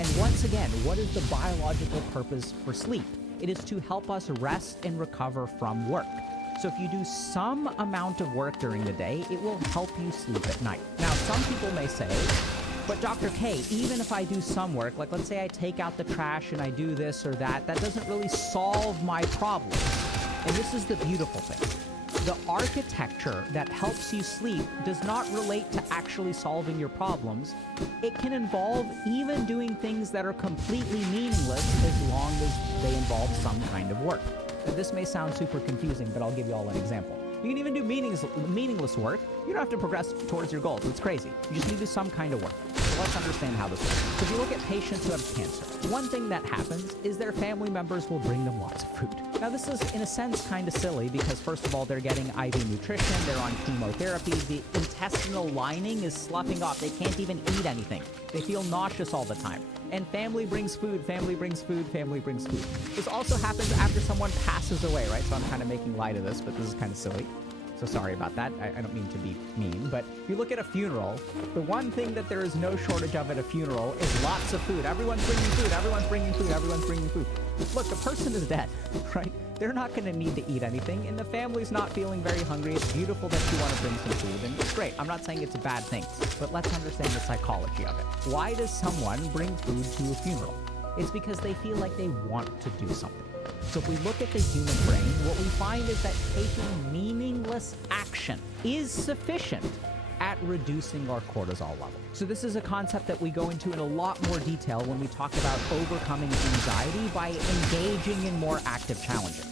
And once again, what is the biological purpose for sleep? It is to help us rest and recover from work. So if you do some amount of work during the day, it will help you sleep at night. Now, some people may say, but Dr. K, even if I do some work, like let's say I take out the trash and I do this or that, that doesn't really solve my problem. And this is the beautiful thing. The architecture that helps you sleep does not relate to actually solving your problems. It can involve even doing things that are completely meaningless as long as they involve some kind of work. Now, this may sound super confusing, but I'll give you all an example. You can even do meaningless work. You don't have to progress towards your goals. It's crazy. You just need to do some kind of work. So let's understand how this works. So if you look at patients who have cancer, one thing that happens is their family members will bring them lots of food. Now, this is, in a sense, kind of silly because, first of all, they're getting IV nutrition, they're on chemotherapy, the intestinal lining is sloughing off. They can't even eat anything. They feel nauseous all the time. And family brings food, family brings food, family brings food. This also happens after someone passes away, right? So I'm kind of making light of this, but this is kind of silly. So sorry about that. I don't mean to be mean, but if you look at a funeral, the one thing that there is no shortage of at a funeral is lots of food. Everyone's bringing food, everyone's bringing food, everyone's bringing food. Look, the person is dead, right? They're not going to need to eat anything, and the family's not feeling very hungry. It's beautiful that you want to bring some food, and it's great. I'm not saying it's a bad thing, but let's understand the psychology of it. Why does someone bring food to a funeral? It's because they feel like they want to do something. So if we look at the human brain, what we find is that taking meaningless action is sufficient at reducing our cortisol level. So this is a concept that we go into in a lot more detail when we talk about overcoming anxiety by engaging in more active challenges.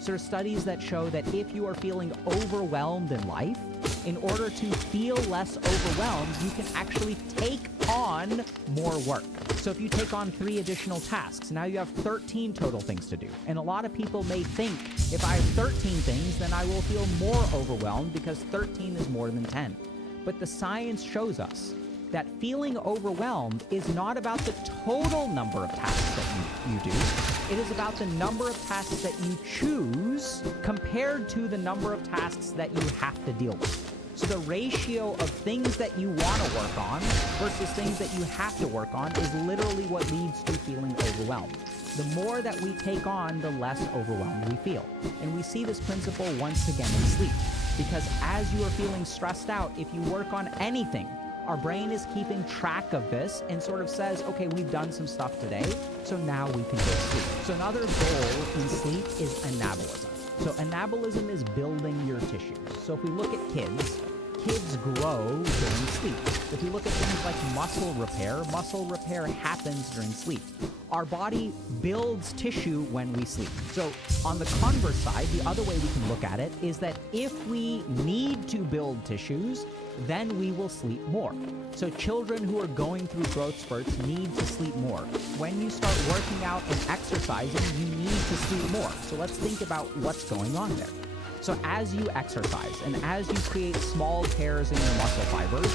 So there are studies that show that if you are feeling overwhelmed in life, in order to feel less overwhelmed, you can actually take on more work. So if you take on 3 additional tasks, now you have 13 total things to do. And a lot of people may think, if I have 13 things, then I will feel more overwhelmed because 13 is more than 10. But the science shows us that feeling overwhelmed is not about the total number of tasks that you do. It is about the number of tasks that you choose compared to the number of tasks that you have to deal with. So the ratio of things that you want to work on versus things that you have to work on is literally what leads to feeling overwhelmed. The more that we take on, the less overwhelmed we feel. And we see this principle once again in sleep. Because as you are feeling stressed out, if you work on anything, our brain is keeping track of this and sort of says, okay, we've done some stuff today, so now we can go to sleep. So another goal in sleep is anabolism. So anabolism is building your tissues. So if we look at kids grow during sleep. If we look at things like muscle repair happens during sleep. Our body builds tissue when we sleep. So on the converse side, the other way we can look at it is that if we need to build tissues, then we will sleep more. So children who are going through growth spurts need to sleep more. When you start working out and exercising, you need to sleep more. So let's think about what's going on there. So as you exercise and as you create small tears in your muscle fibers,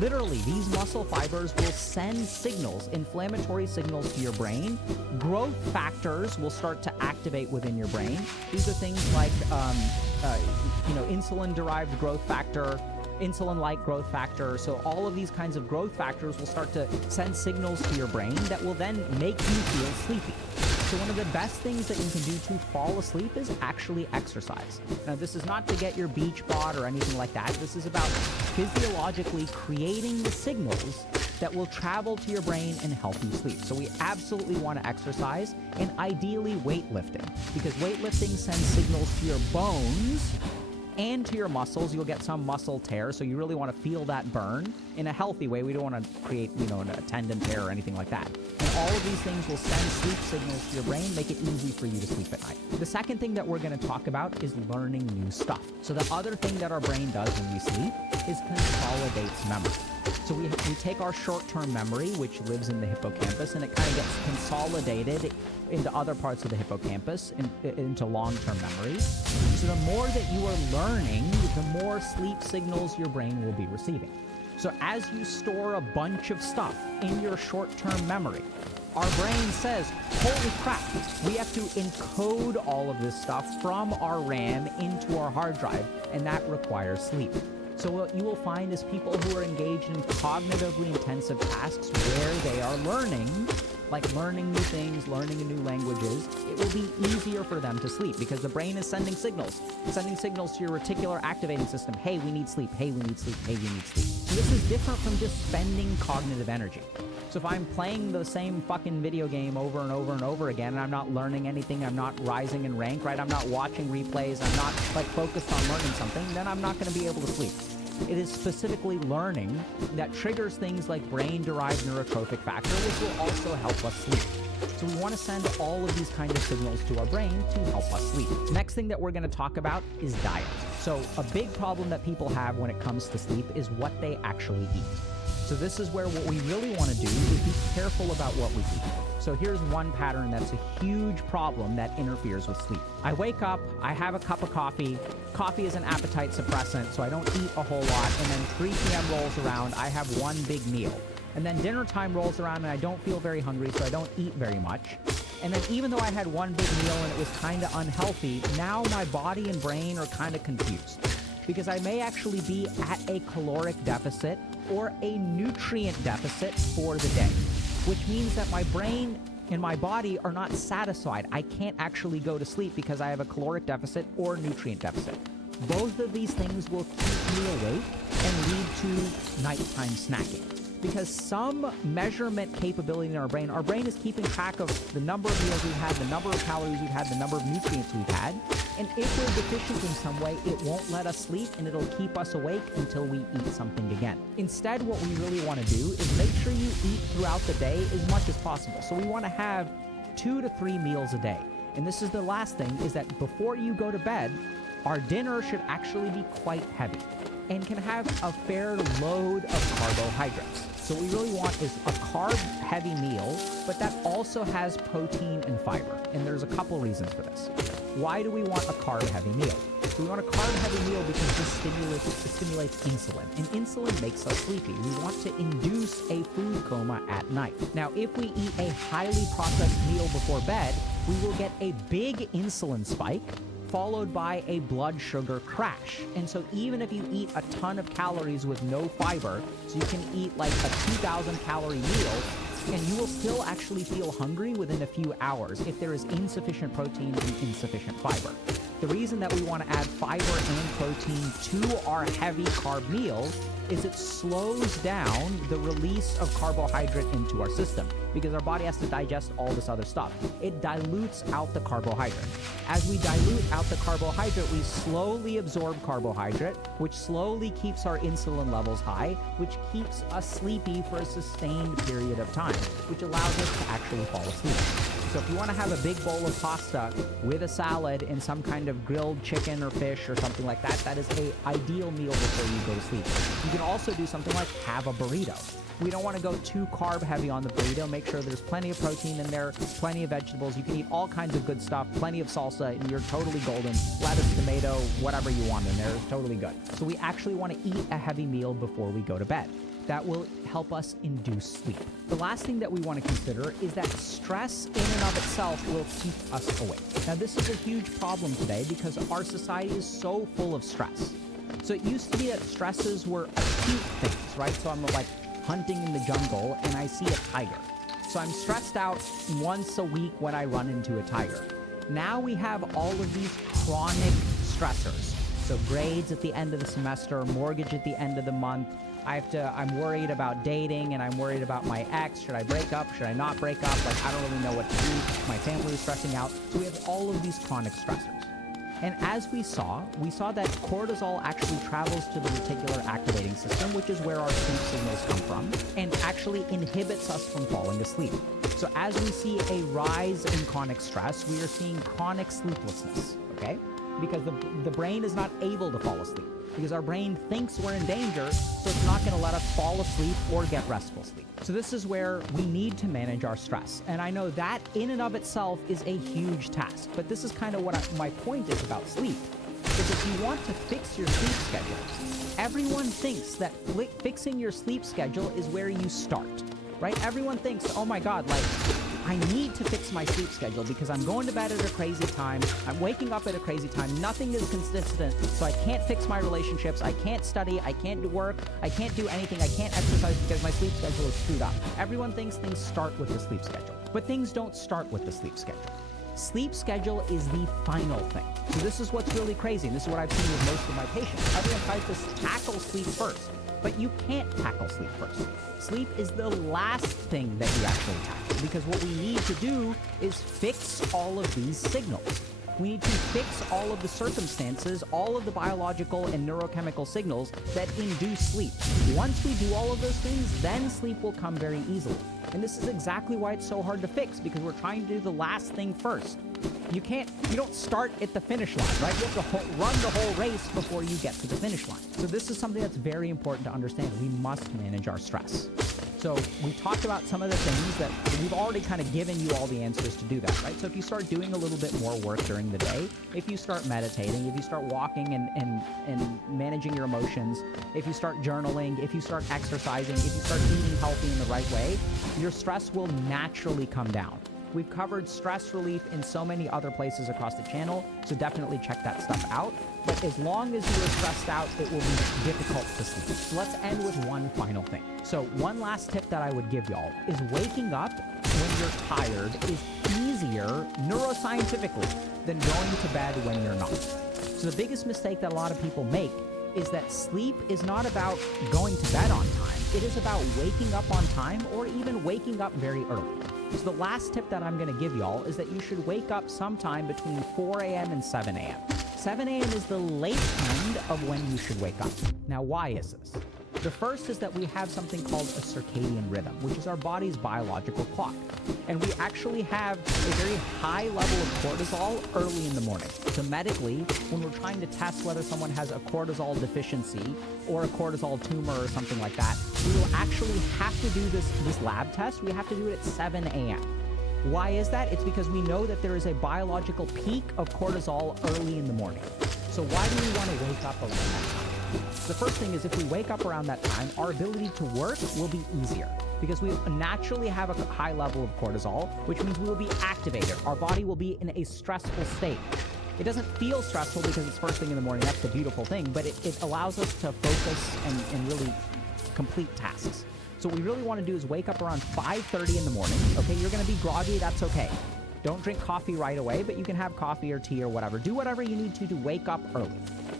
literally these muscle fibers will send signals, inflammatory signals to your brain. Growth factors will start to activate within your brain. These are things like, insulin-derived growth factor, insulin-like growth factor. So all of these kinds of growth factors will start to send signals to your brain that will then make you feel sleepy. So one of the best things that you can do to fall asleep is actually exercise. Now, this is not to get your beach bod or anything like that. This is about physiologically creating the signals that will travel to your brain and help you sleep. So we absolutely want to exercise, and ideally weightlifting, because weightlifting sends signals to your bones and to your muscles. You'll get some muscle tear, so you really want to feel that burn in a healthy way. We don't want to create, a tendon tear or anything like that. And all of these things will send sleep signals to your brain, make it easy for you to sleep at night. The second thing that we're going to talk about is learning new stuff. So the other thing that our brain does when we sleep is consolidates memory. So we take our short-term memory, which lives in the hippocampus, and it kind of gets consolidated into other parts of the hippocampus, into long-term memory. So the more that you are learning, the more sleep signals your brain will be receiving. So as you store a bunch of stuff in your short-term memory, our brain says, holy crap, we have to encode all of this stuff from our RAM into our hard drive, and that requires sleep. So what you will find is people who are engaged in cognitively intensive tasks where they are learning, like learning new things, learning new languages, it will be easier for them to sleep because the brain is sending signals to your reticular activating system. Hey, we need sleep. Hey, we need sleep. Hey, we need sleep. So this is different from just spending cognitive energy. So if I'm playing the same fucking video game over and over and over again, and I'm not learning anything, I'm not rising in rank, right? I'm not watching replays, I'm not focused on learning something, then I'm not going to be able to sleep. It is specifically learning that triggers things like brain-derived neurotrophic factor, which will also help us sleep. So we want to send all of these kind of signals to our brain to help us sleep. Next thing that we're going to talk about is diet. So a big problem that people have when it comes to sleep is what they actually eat. So this is where what we really want to do is be careful about what we eat. So here's one pattern that's a huge problem that interferes with sleep. I wake up, I have a cup of coffee. Coffee is an appetite suppressant, so I don't eat a whole lot. And then 3 p.m. rolls around, I have one big meal. And then dinner time rolls around and I don't feel very hungry, so I don't eat very much. And then even though I had one big meal and it was kind of unhealthy, now my body and brain are kind of confused. Because I may actually be at a caloric deficit or a nutrient deficit for the day, which means that my brain and my body are not satisfied. I can't actually go to sleep because I have a caloric deficit or nutrient deficit. Both of these things will keep me awake and lead to nighttime snacking. Because some measurement capability in our brain is keeping track of the number of meals we've had, the number of calories we've had, the number of nutrients we've had. And if we're deficient in some way, it won't let us sleep and it'll keep us awake until we eat something again. Instead, what we really want to do is make sure you eat throughout the day as much as possible. So we want to have 2 to 3 meals a day. And this is the last thing, is that before you go to bed, our dinner should actually be quite heavy and can have a fair load of carbohydrates. So what we really want is a carb-heavy meal, but that also has protein and fiber. And there's a couple reasons for this. Why do we want a carb-heavy meal? We want a carb-heavy meal because this stimulates insulin, and insulin makes us sleepy. We want to induce a food coma at night. Now, if we eat a highly processed meal before bed, we will get a big insulin spike, followed by a blood sugar crash. And so even if you eat a ton of calories with no fiber, so you can eat like a 2,000 calorie meal, and you will still actually feel hungry within a few hours if there is insufficient protein and insufficient fiber. The reason that we want to add fiber and protein to our heavy carb meals is it slows down the release of carbohydrate into our system because our body has to digest all this other stuff. It dilutes out the carbohydrate. As we dilute out the carbohydrate, we slowly absorb carbohydrate, which slowly keeps our insulin levels high, which keeps us sleepy for a sustained period of time, which allows us to actually fall asleep. So if you want to have a big bowl of pasta with a salad and some kind of grilled chicken or fish or something like that, that is an ideal meal before you go to sleep. You can also do something like have a burrito. We don't want to go too carb heavy on the burrito. Make sure there's plenty of protein in there, plenty of vegetables. You can eat all kinds of good stuff, plenty of salsa, and you're totally golden. Lettuce, tomato, whatever you want in there is totally good. So we actually want to eat a heavy meal before we go to bed. That will help us induce sleep. The last thing that we want to consider is that stress in and of itself will keep us awake. Now, this is a huge problem today because our society is so full of stress. So it used to be that stresses were acute things, right? So I'm like hunting in the jungle and I see a tiger. So I'm stressed out once a week when I run into a tiger. Now we have all of these chronic stressors. So grades at the end of the semester, mortgage at the end of the month. I'm worried about dating, and I'm worried about my ex. Should I break up? Should I not break up? Like, I don't really know what to do. My family is stressing out. So we have all of these chronic stressors. And as we saw that cortisol actually travels to the reticular activating system, which is where our sleep signals come from, and actually inhibits us from falling asleep. So as we see a rise in chronic stress, we are seeing chronic sleeplessness, okay? Because the brain is not able to fall asleep. Because our brain thinks we're in danger, so it's not going to let us fall asleep or get restful sleep. So this is where we need to manage our stress. And I know that in and of itself is a huge task, but this is kind of what my point is about sleep, is if you want to fix your sleep schedule, everyone thinks that fixing your sleep schedule is where you start, right? Everyone thinks, oh my God, like, I need to fix my sleep schedule because I'm going to bed at a crazy time. I'm waking up at a crazy time. Nothing is consistent, so I can't fix my relationships. I can't study. I can't do work. I can't do anything. I can't exercise because my sleep schedule is screwed up. Everyone thinks things start with the sleep schedule, but things don't start with the sleep schedule. Sleep schedule is the final thing. So this is what's really crazy, and this is what I've seen with most of my patients. Everyone tries to tackle sleep first, but you can't tackle sleep first. Sleep is the last thing that you actually tackle, because what we need to do is fix all of these signals. We need to fix all of the circumstances, all of the biological and neurochemical signals that induce sleep. Once we do all of those things, then sleep will come very easily. And this is exactly why it's so hard to fix, because we're trying to do the last thing first. You don't start at the finish line, right? You have to run the whole race before you get to the finish line. So this is something that's very important to understand. We must manage our stress. So we talked about some of the things that we've already kind of given you all the answers to do that, right? So if you start doing a little bit more work during the day, if you start meditating, if you start walking and managing your emotions, if you start journaling, if you start exercising, if you start eating healthy in the right way, your stress will naturally come down. We've covered stress relief in so many other places across the channel, so definitely check that stuff out. But as long as you are stressed out, it will be difficult to sleep. So let's end with one final thing. So one last tip that I would give y'all is waking up when you're tired is easier neuroscientifically than going to bed when you're not. So the biggest mistake that a lot of people make is that sleep is not about going to bed on time. It is about waking up on time, or even waking up very early. So the last tip that I'm going to give y'all is that you should wake up sometime between 4 a.m. and 7 a.m. 7 a.m. is the late end of when you should wake up. Now, why is this? The first is that we have something called a circadian rhythm, which is our body's biological clock. And we actually have a very high level of cortisol early in the morning. So medically, when we're trying to test whether someone has a cortisol deficiency or a cortisol tumor or something like that, we will actually have to do this lab test. We have to do it at 7 a.m. Why is that? It's because we know that there is a biological peak of cortisol early in the morning. So why do we want to wake up around that time? The first thing is, if we wake up around that time, our ability to work will be easier because we naturally have a high level of cortisol, which means we will be activated. Our body will be in a stressful state. It doesn't feel stressful because it's first thing in the morning. That's the beautiful thing, but it allows us to focus and really complete tasks. So what we really want to do is wake up around 5:30 in the morning. Okay, you're going to be groggy. That's okay. Don't drink coffee right away, but you can have coffee or tea or whatever. Do whatever you need to wake up early.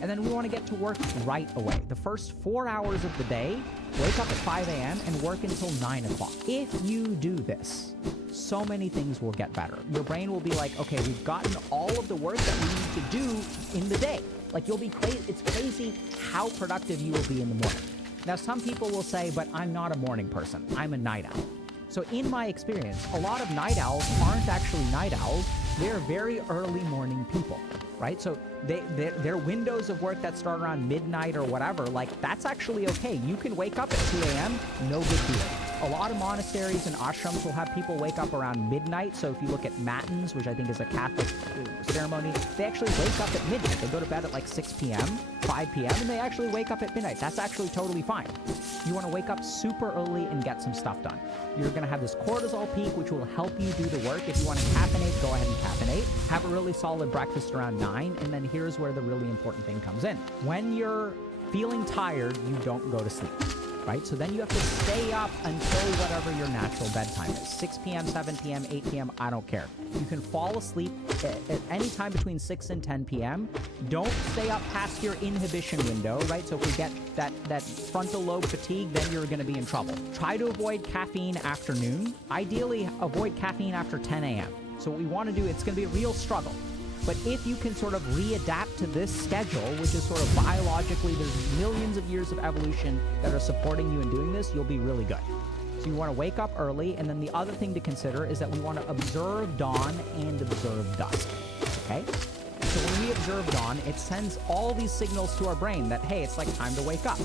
And then we want to get to work right away. The first 4 hours of the day, wake up at 5 a.m. and work until 9 o'clock. If you do this, so many things will get better. Your brain will be like, okay, we've gotten all of the work that we need to do in the day. Like, you'll be crazy. It's crazy how productive you will be in the morning. Now, some people will say, but I'm not a morning person. I'm a night owl. So in my experience, a lot of night owls aren't actually night owls. They're very early morning people, right? So their windows of work that start around midnight or whatever, like, that's actually okay. You can wake up at 2 a.m., no big deal. A lot of monasteries and ashrams will have people wake up around midnight. So if you look at matins, which I think is a Catholic ceremony, they actually wake up at midnight. They go to bed at like 6 p.m., 5 p.m., and they actually wake up at midnight. That's actually totally fine. You want to wake up super early and get some stuff done. You're going to have this cortisol peak, which will help you do the work. If you want to caffeinate, go ahead and caffeinate. Have a really solid breakfast around 9, and then here's where the really important thing comes in. When you're feeling tired, you don't go to sleep. right? So then you have to stay up until whatever your natural bedtime is. 6 p.m., 7 p.m., 8 p.m., I don't care. You can fall asleep at any time between 6 and 10 p.m. Don't stay up past your inhibition window, right? So if we get that frontal lobe fatigue, then you're going to be in trouble. Try to avoid caffeine after noon. Ideally, avoid caffeine after 10 a.m. So what we want to do, it's going to be a real struggle. But if you can sort of readapt to this schedule, which is sort of biologically, there's millions of years of evolution that are supporting you in doing this, you'll be really good. So you want to wake up early, and then the other thing to consider is that we want to observe dawn and observe dusk, okay? So when we observe dawn, it sends all these signals to our brain that, hey, it's like time to wake up.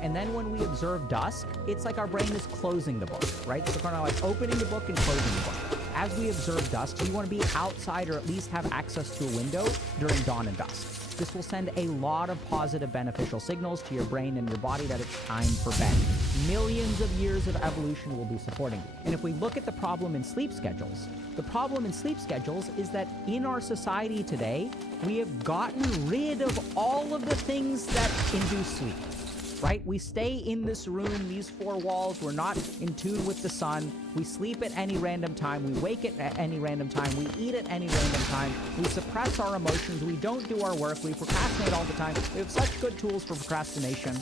And then when we observe dusk, it's like our brain is closing the book, right? So kind of like opening the book and closing the book. As we observe dusk, we want to be outside or at least have access to a window during dawn and dusk. This will send a lot of positive beneficial signals to your brain and your body that it's time for bed. Millions of years of evolution will be supporting you. And if we look at the problem in sleep schedules, the problem in sleep schedules is that in our society today, we have gotten rid of all of the things that induce sleep. Right? We stay in this room, these four walls. We're not in tune with the sun. We sleep at any random time. We wake at any random time. We eat at any random time. We suppress our emotions. We don't do our work. We procrastinate all the time. We have such good tools for procrastination.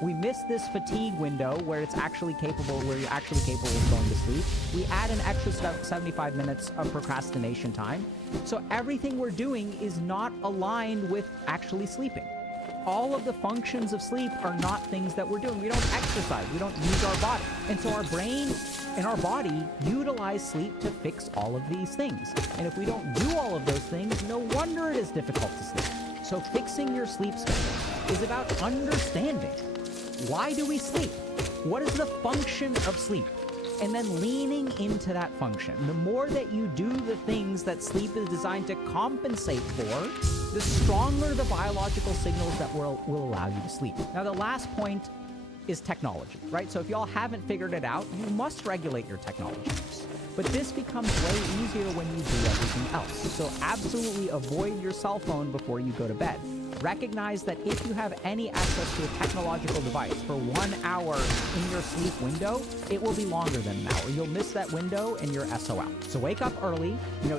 We miss this fatigue window where you're actually capable of going to sleep. We add an extra 75 minutes of procrastination time. So everything we're doing is not aligned with actually sleeping. All of the functions of sleep are not things that we're doing. We don't exercise. We don't use our body. And so our brain and our body utilize sleep to fix all of these things. And if we don't do all of those things, no wonder it is difficult to sleep. So fixing your sleep schedule is about understanding, why do we sleep? What is the function of sleep? And then leaning into that function. The more that you do the things that sleep is designed to compensate for, the stronger the biological signals that will allow you to sleep. Now, the last point is technology, right? So if y'all haven't figured it out, you must regulate your technology use. But this becomes way easier when you do everything else. So absolutely avoid your cell phone before you go to bed. Recognize that if you have any access to a technological device for 1 hour in your sleep window, it will be longer than an hour. You'll miss that window and you're SOL. So wake up early,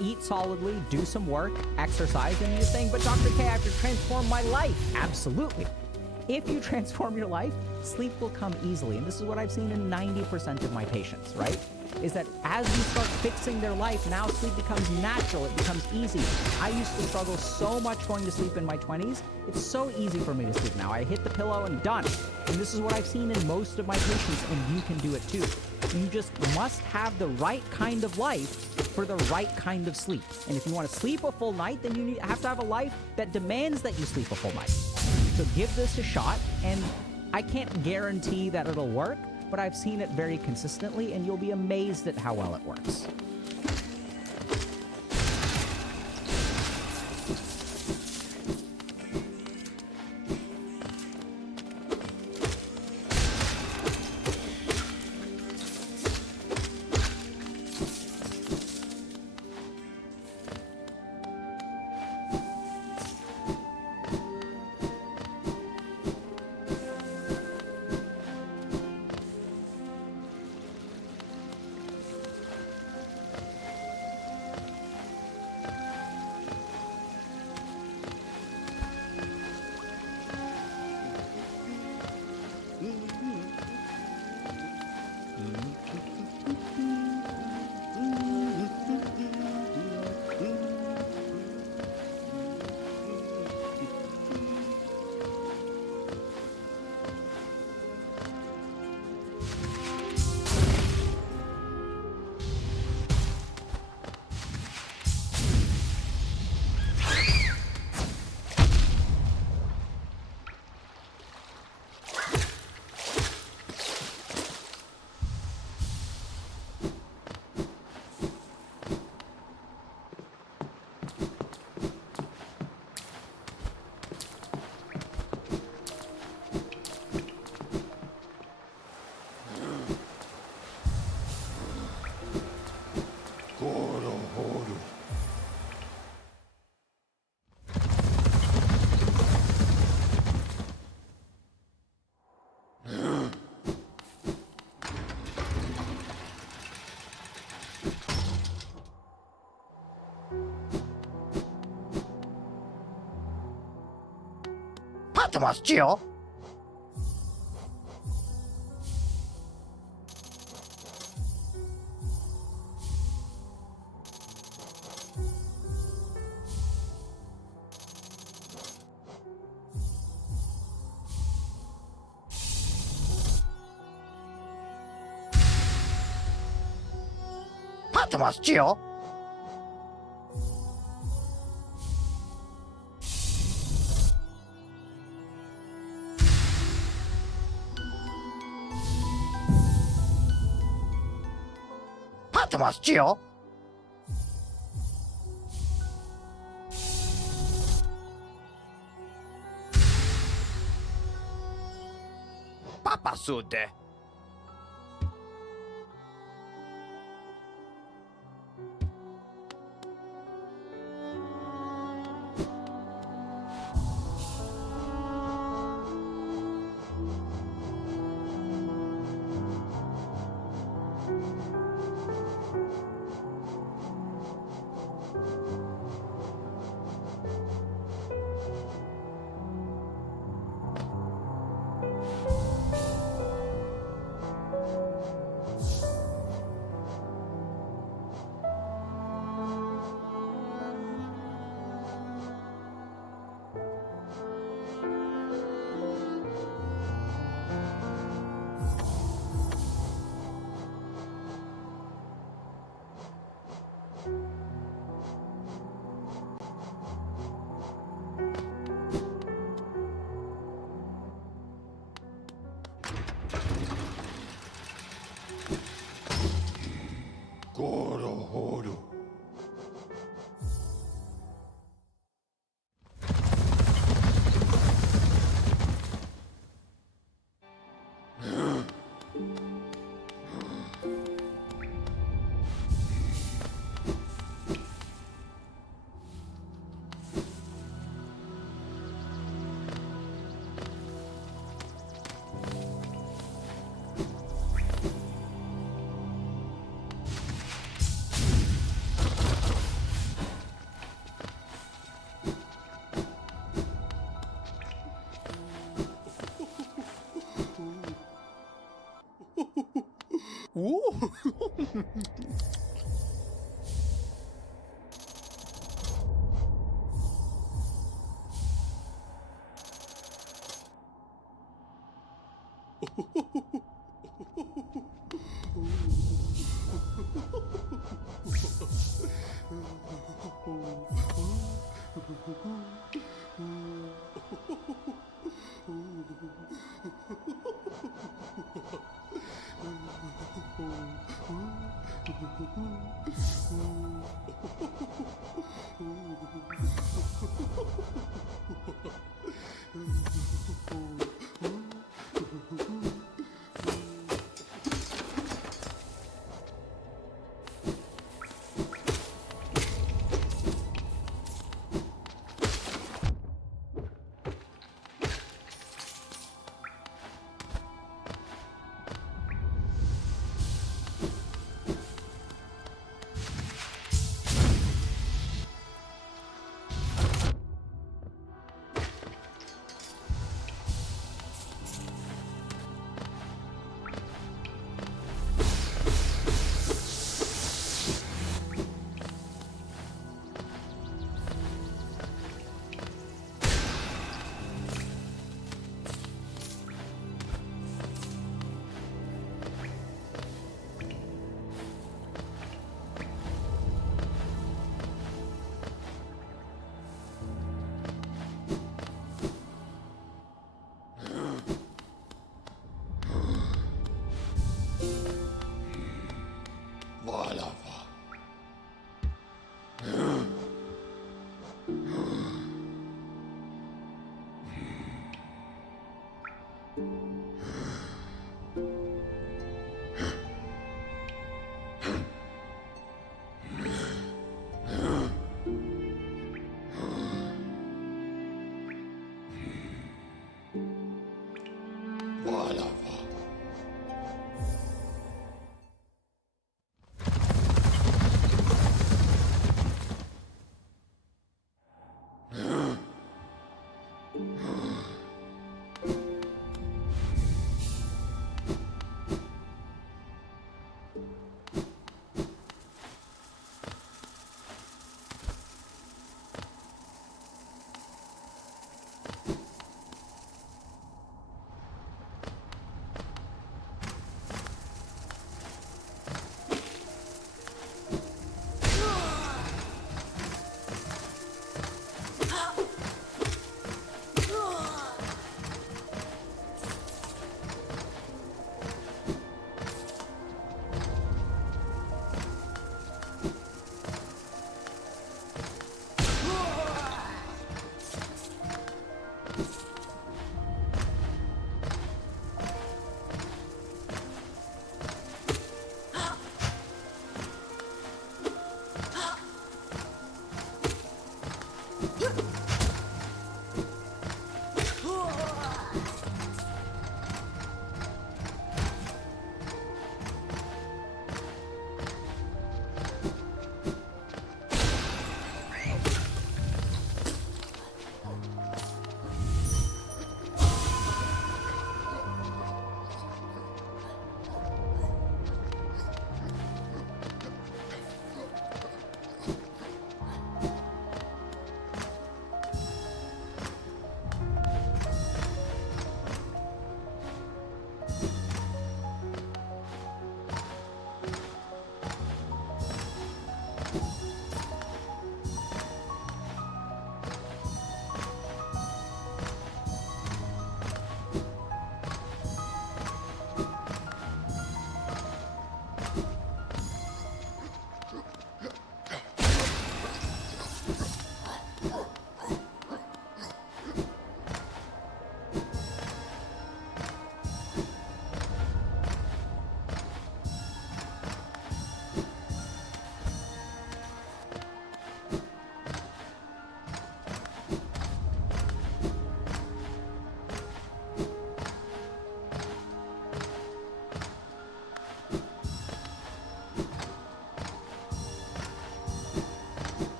eat solidly, do some work, exercise, and you're saying, but Dr. K, I have to transform my life. Absolutely. If you transform your life, sleep will come easily. And this is what I've seen in 90% of my patients, right? Is that as you start fixing their life, now sleep becomes natural, it becomes easy. I used to struggle so much going to sleep in my 20s. It's so easy for me to sleep now. I hit the pillow and done. And this is what I've seen in most of my patients, and you can do it too. You just must have the right kind of life for the right kind of sleep. And if you want to sleep a full night, then you have to have a life that demands that you sleep a full night. So give this a shot, and I can't guarantee that it'll work, but I've seen it very consistently, and you'll be amazed at how well it works. ってますジオ 立ってますジオ 立ってますジオ パパスで ゴロホロ。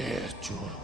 개쭈루.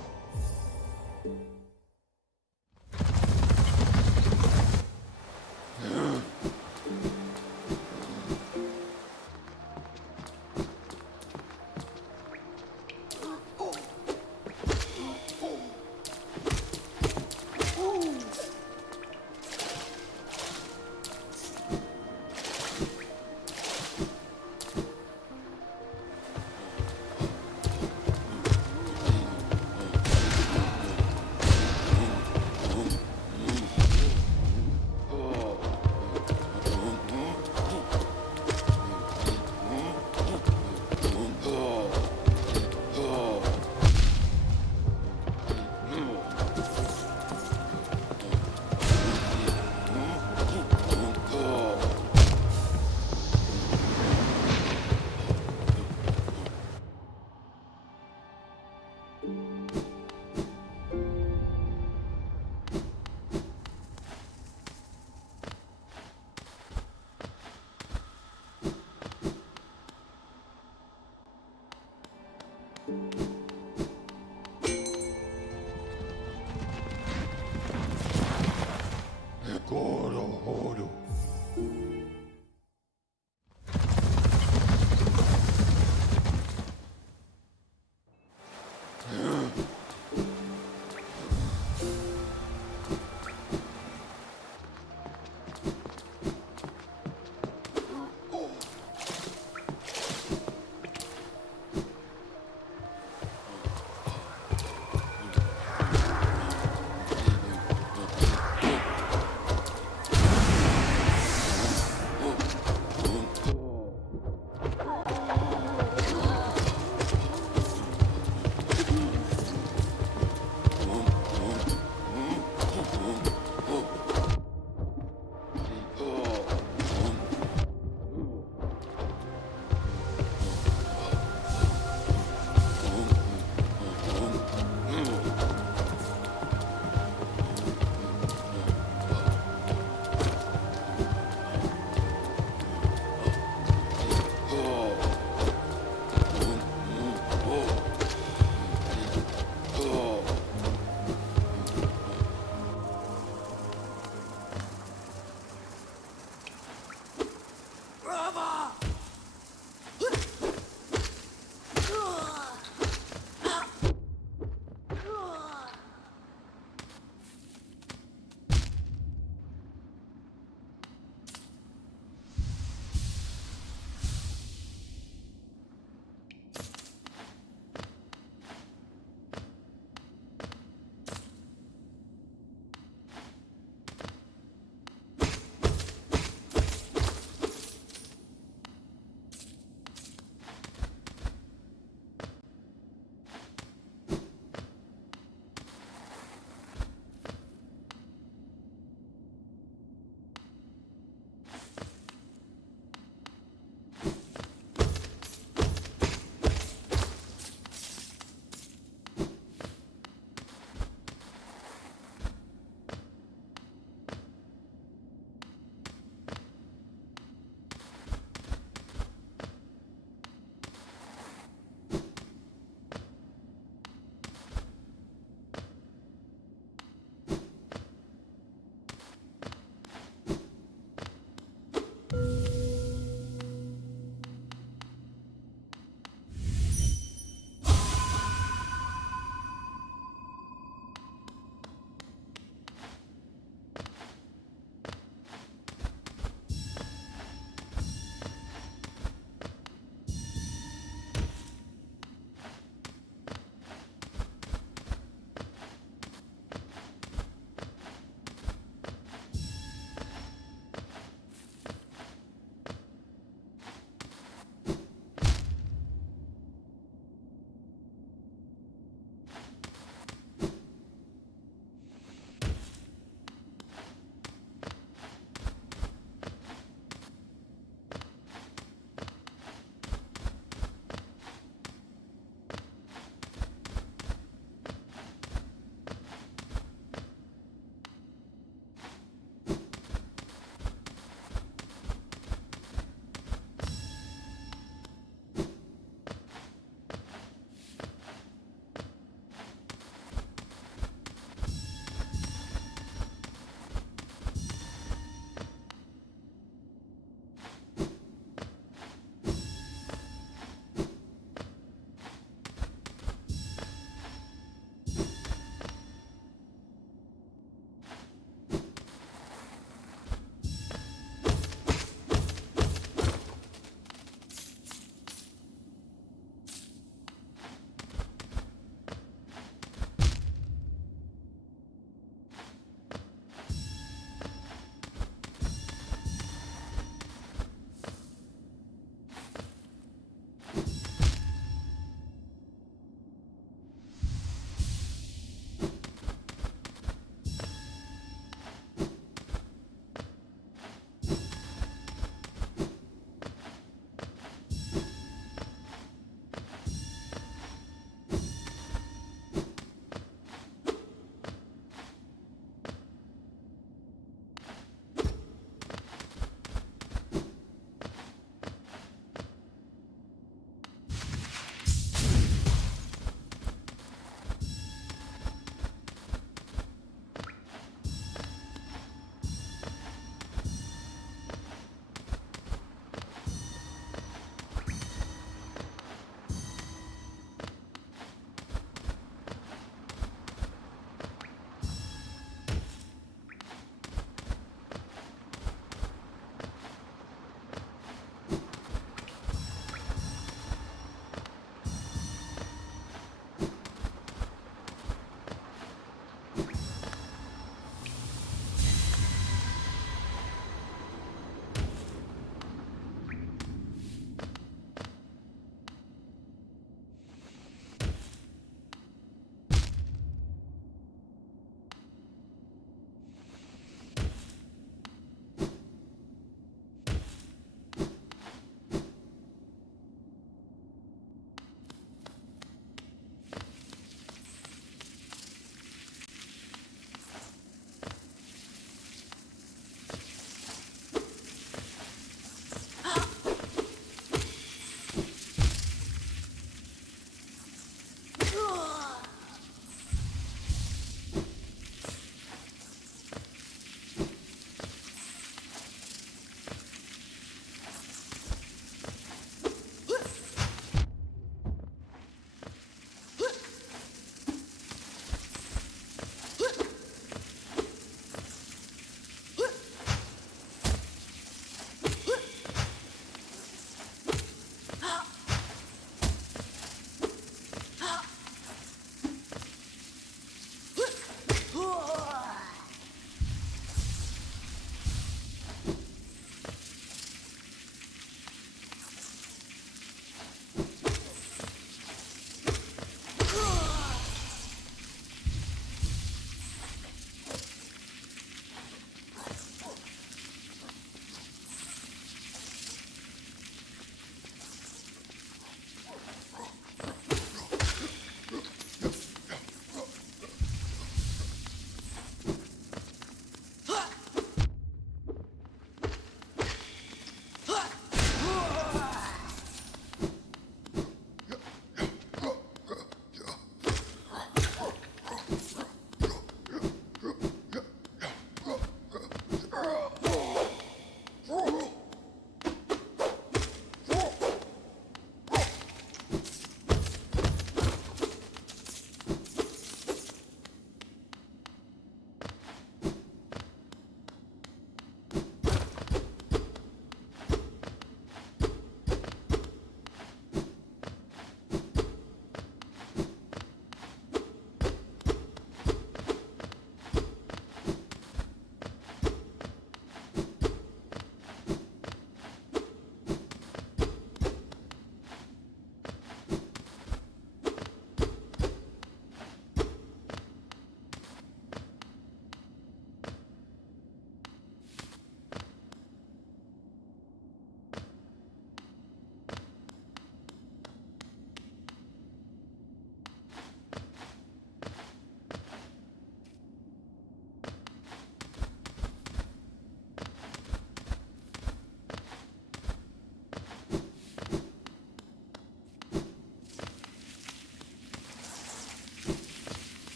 고로호루.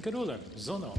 Controller, Zono.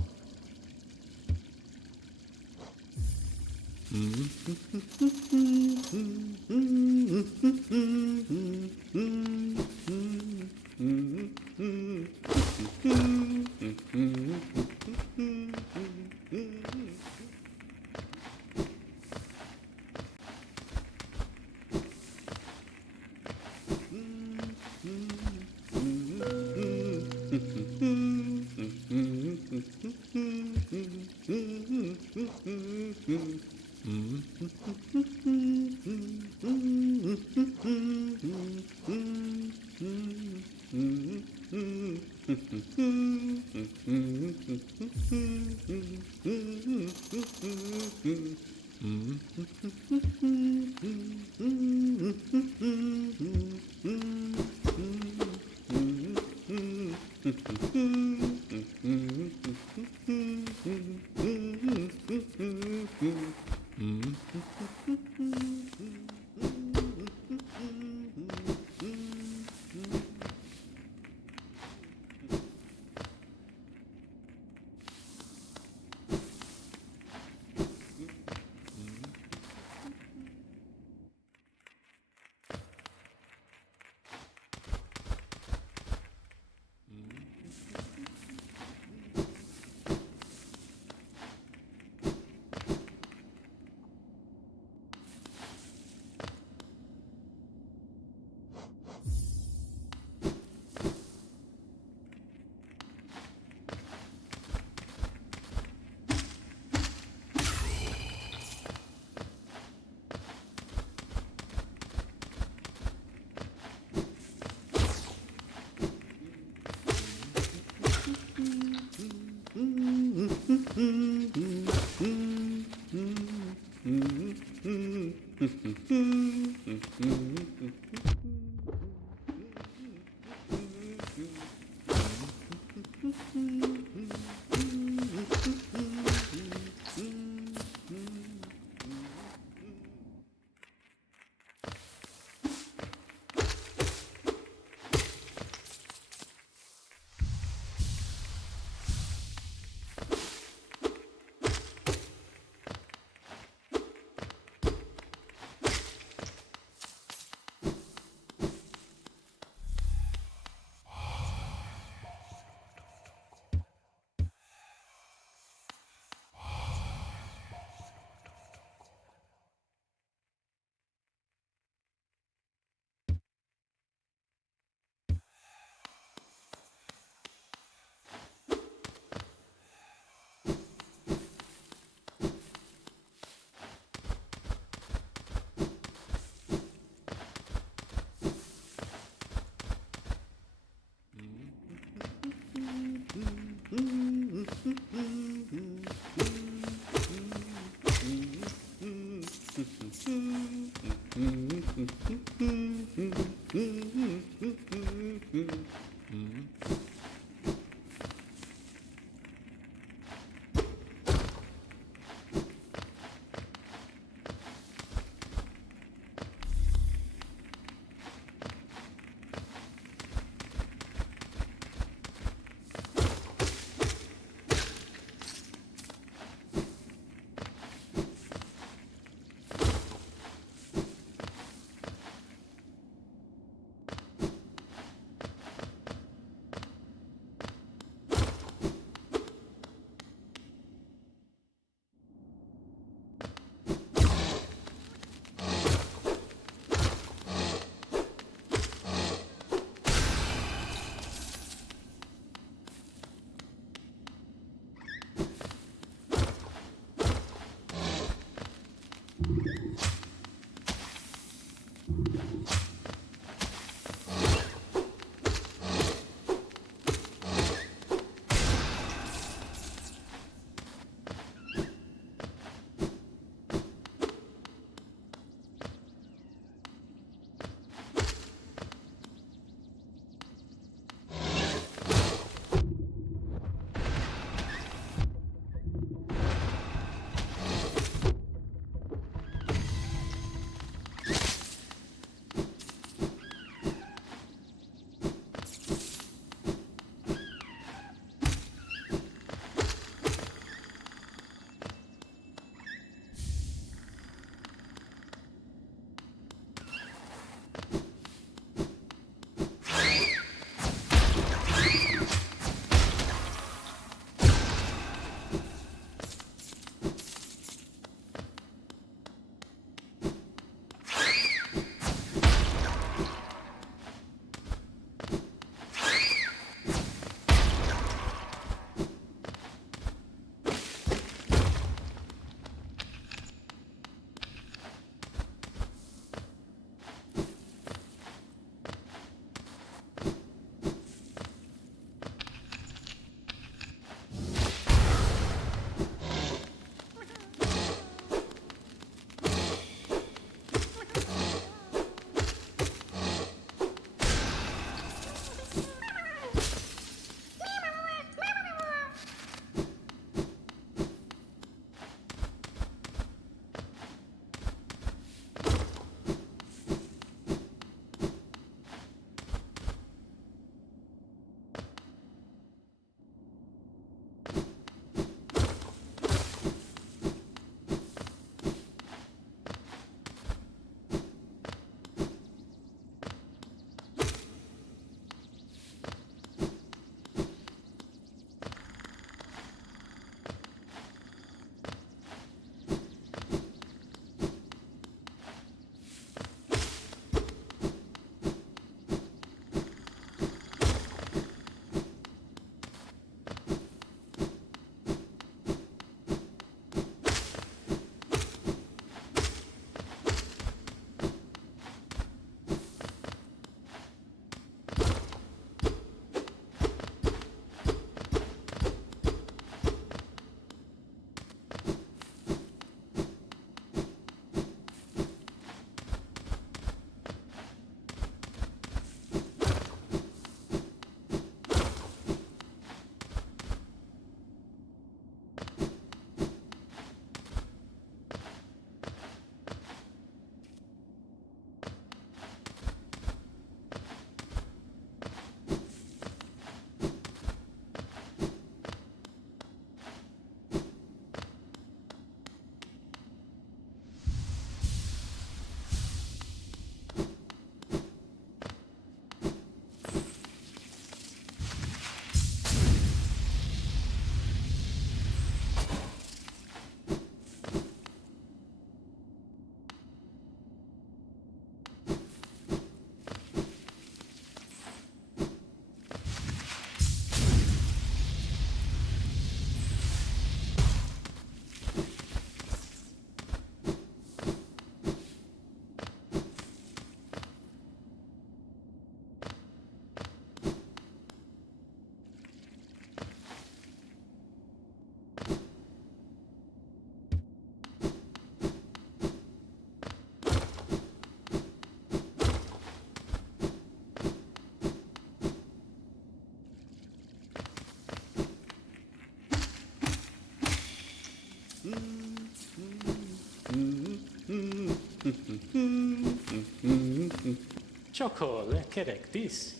Çokol kerek dis.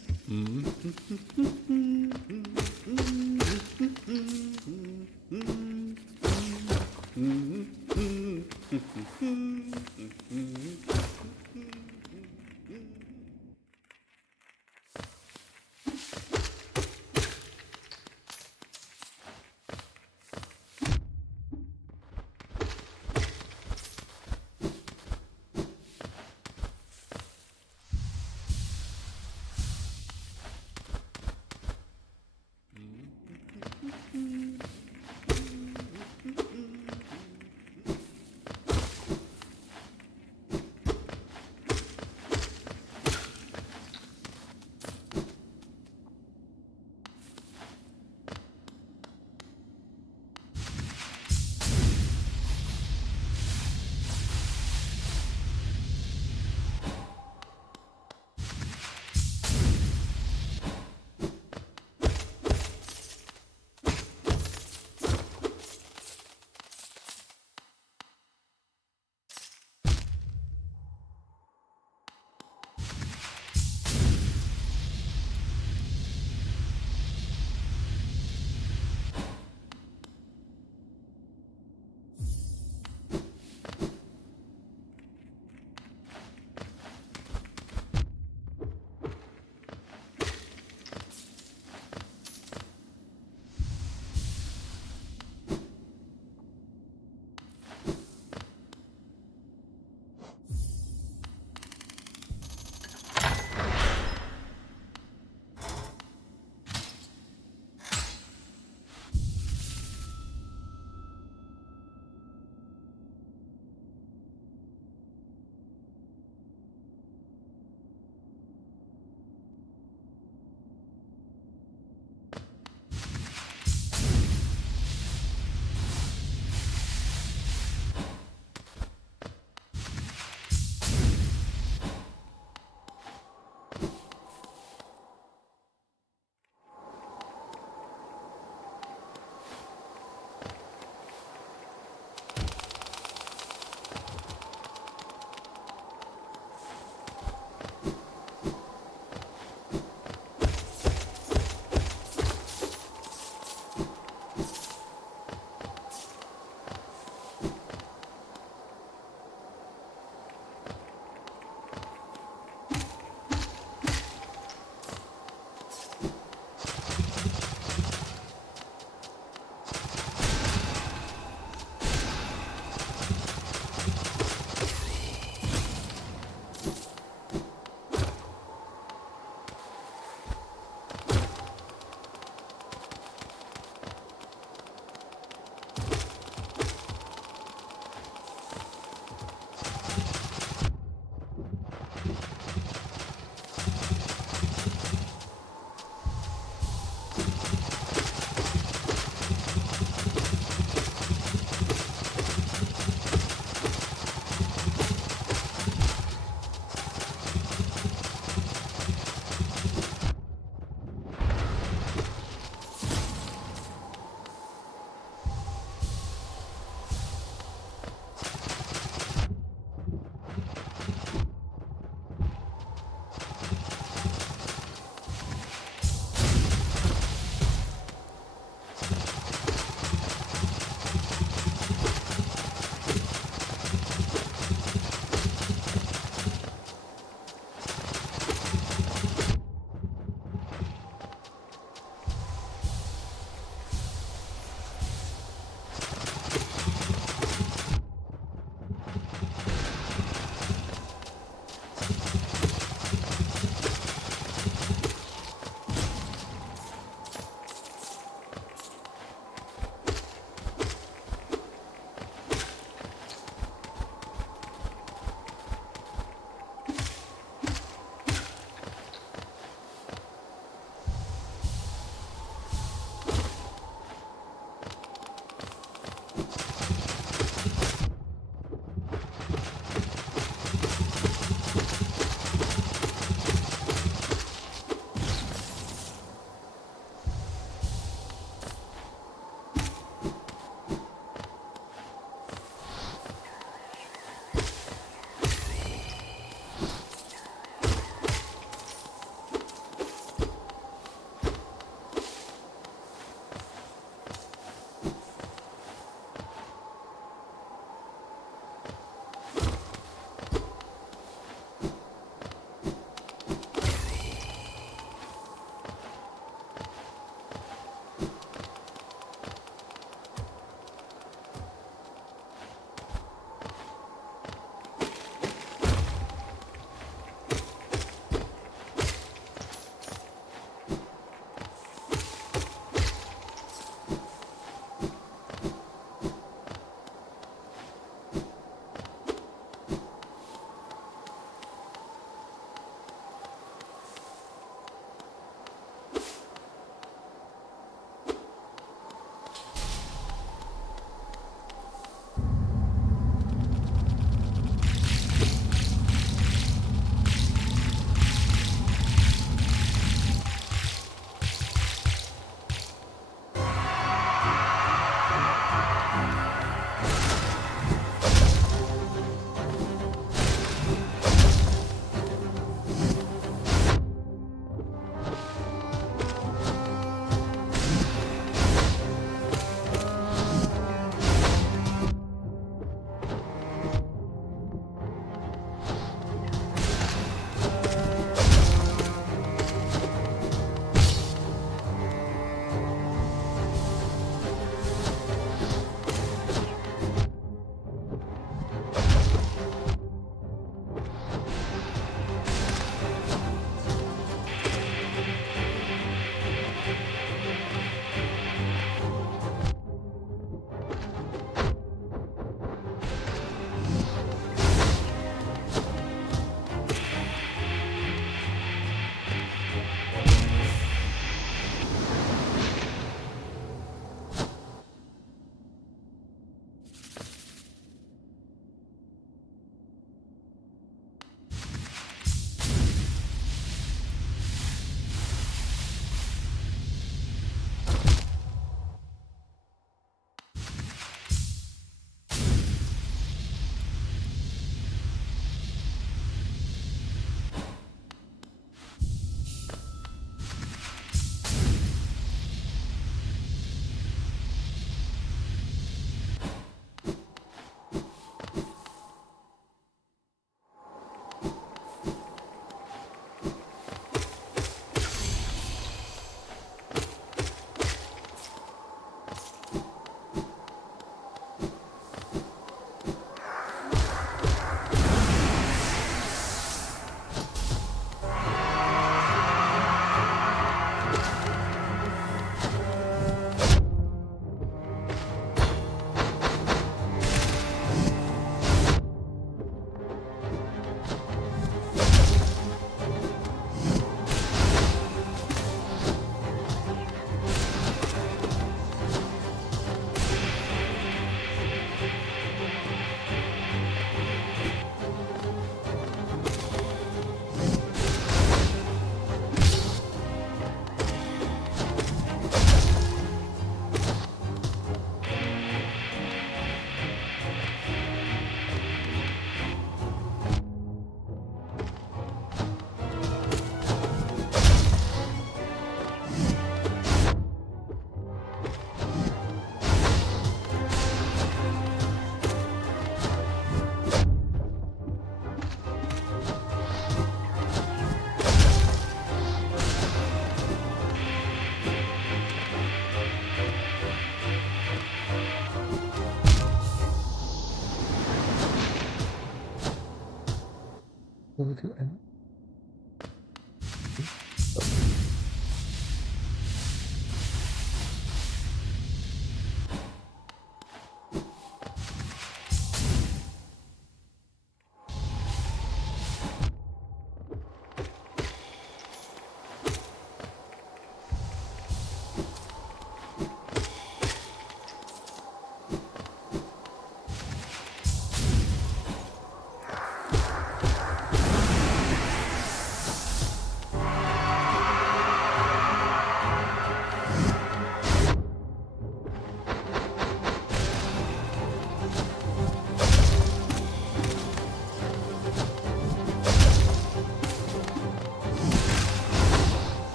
go to and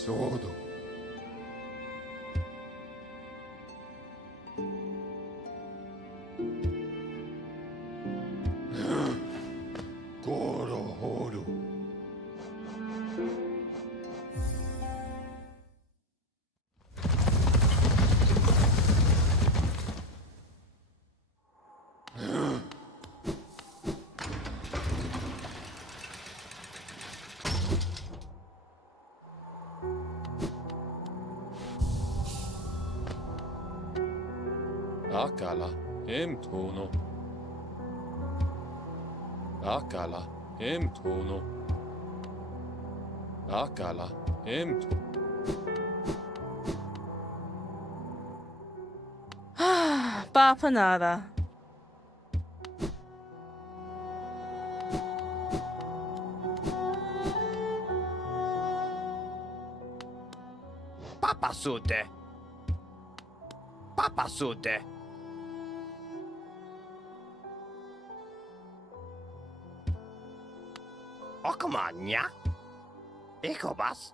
Sodo. Goro Hodo. Akala emtono. Akala emtono. Akala emtono. Bapanada. Papasude. Papasude. Okamanya. Ekobas.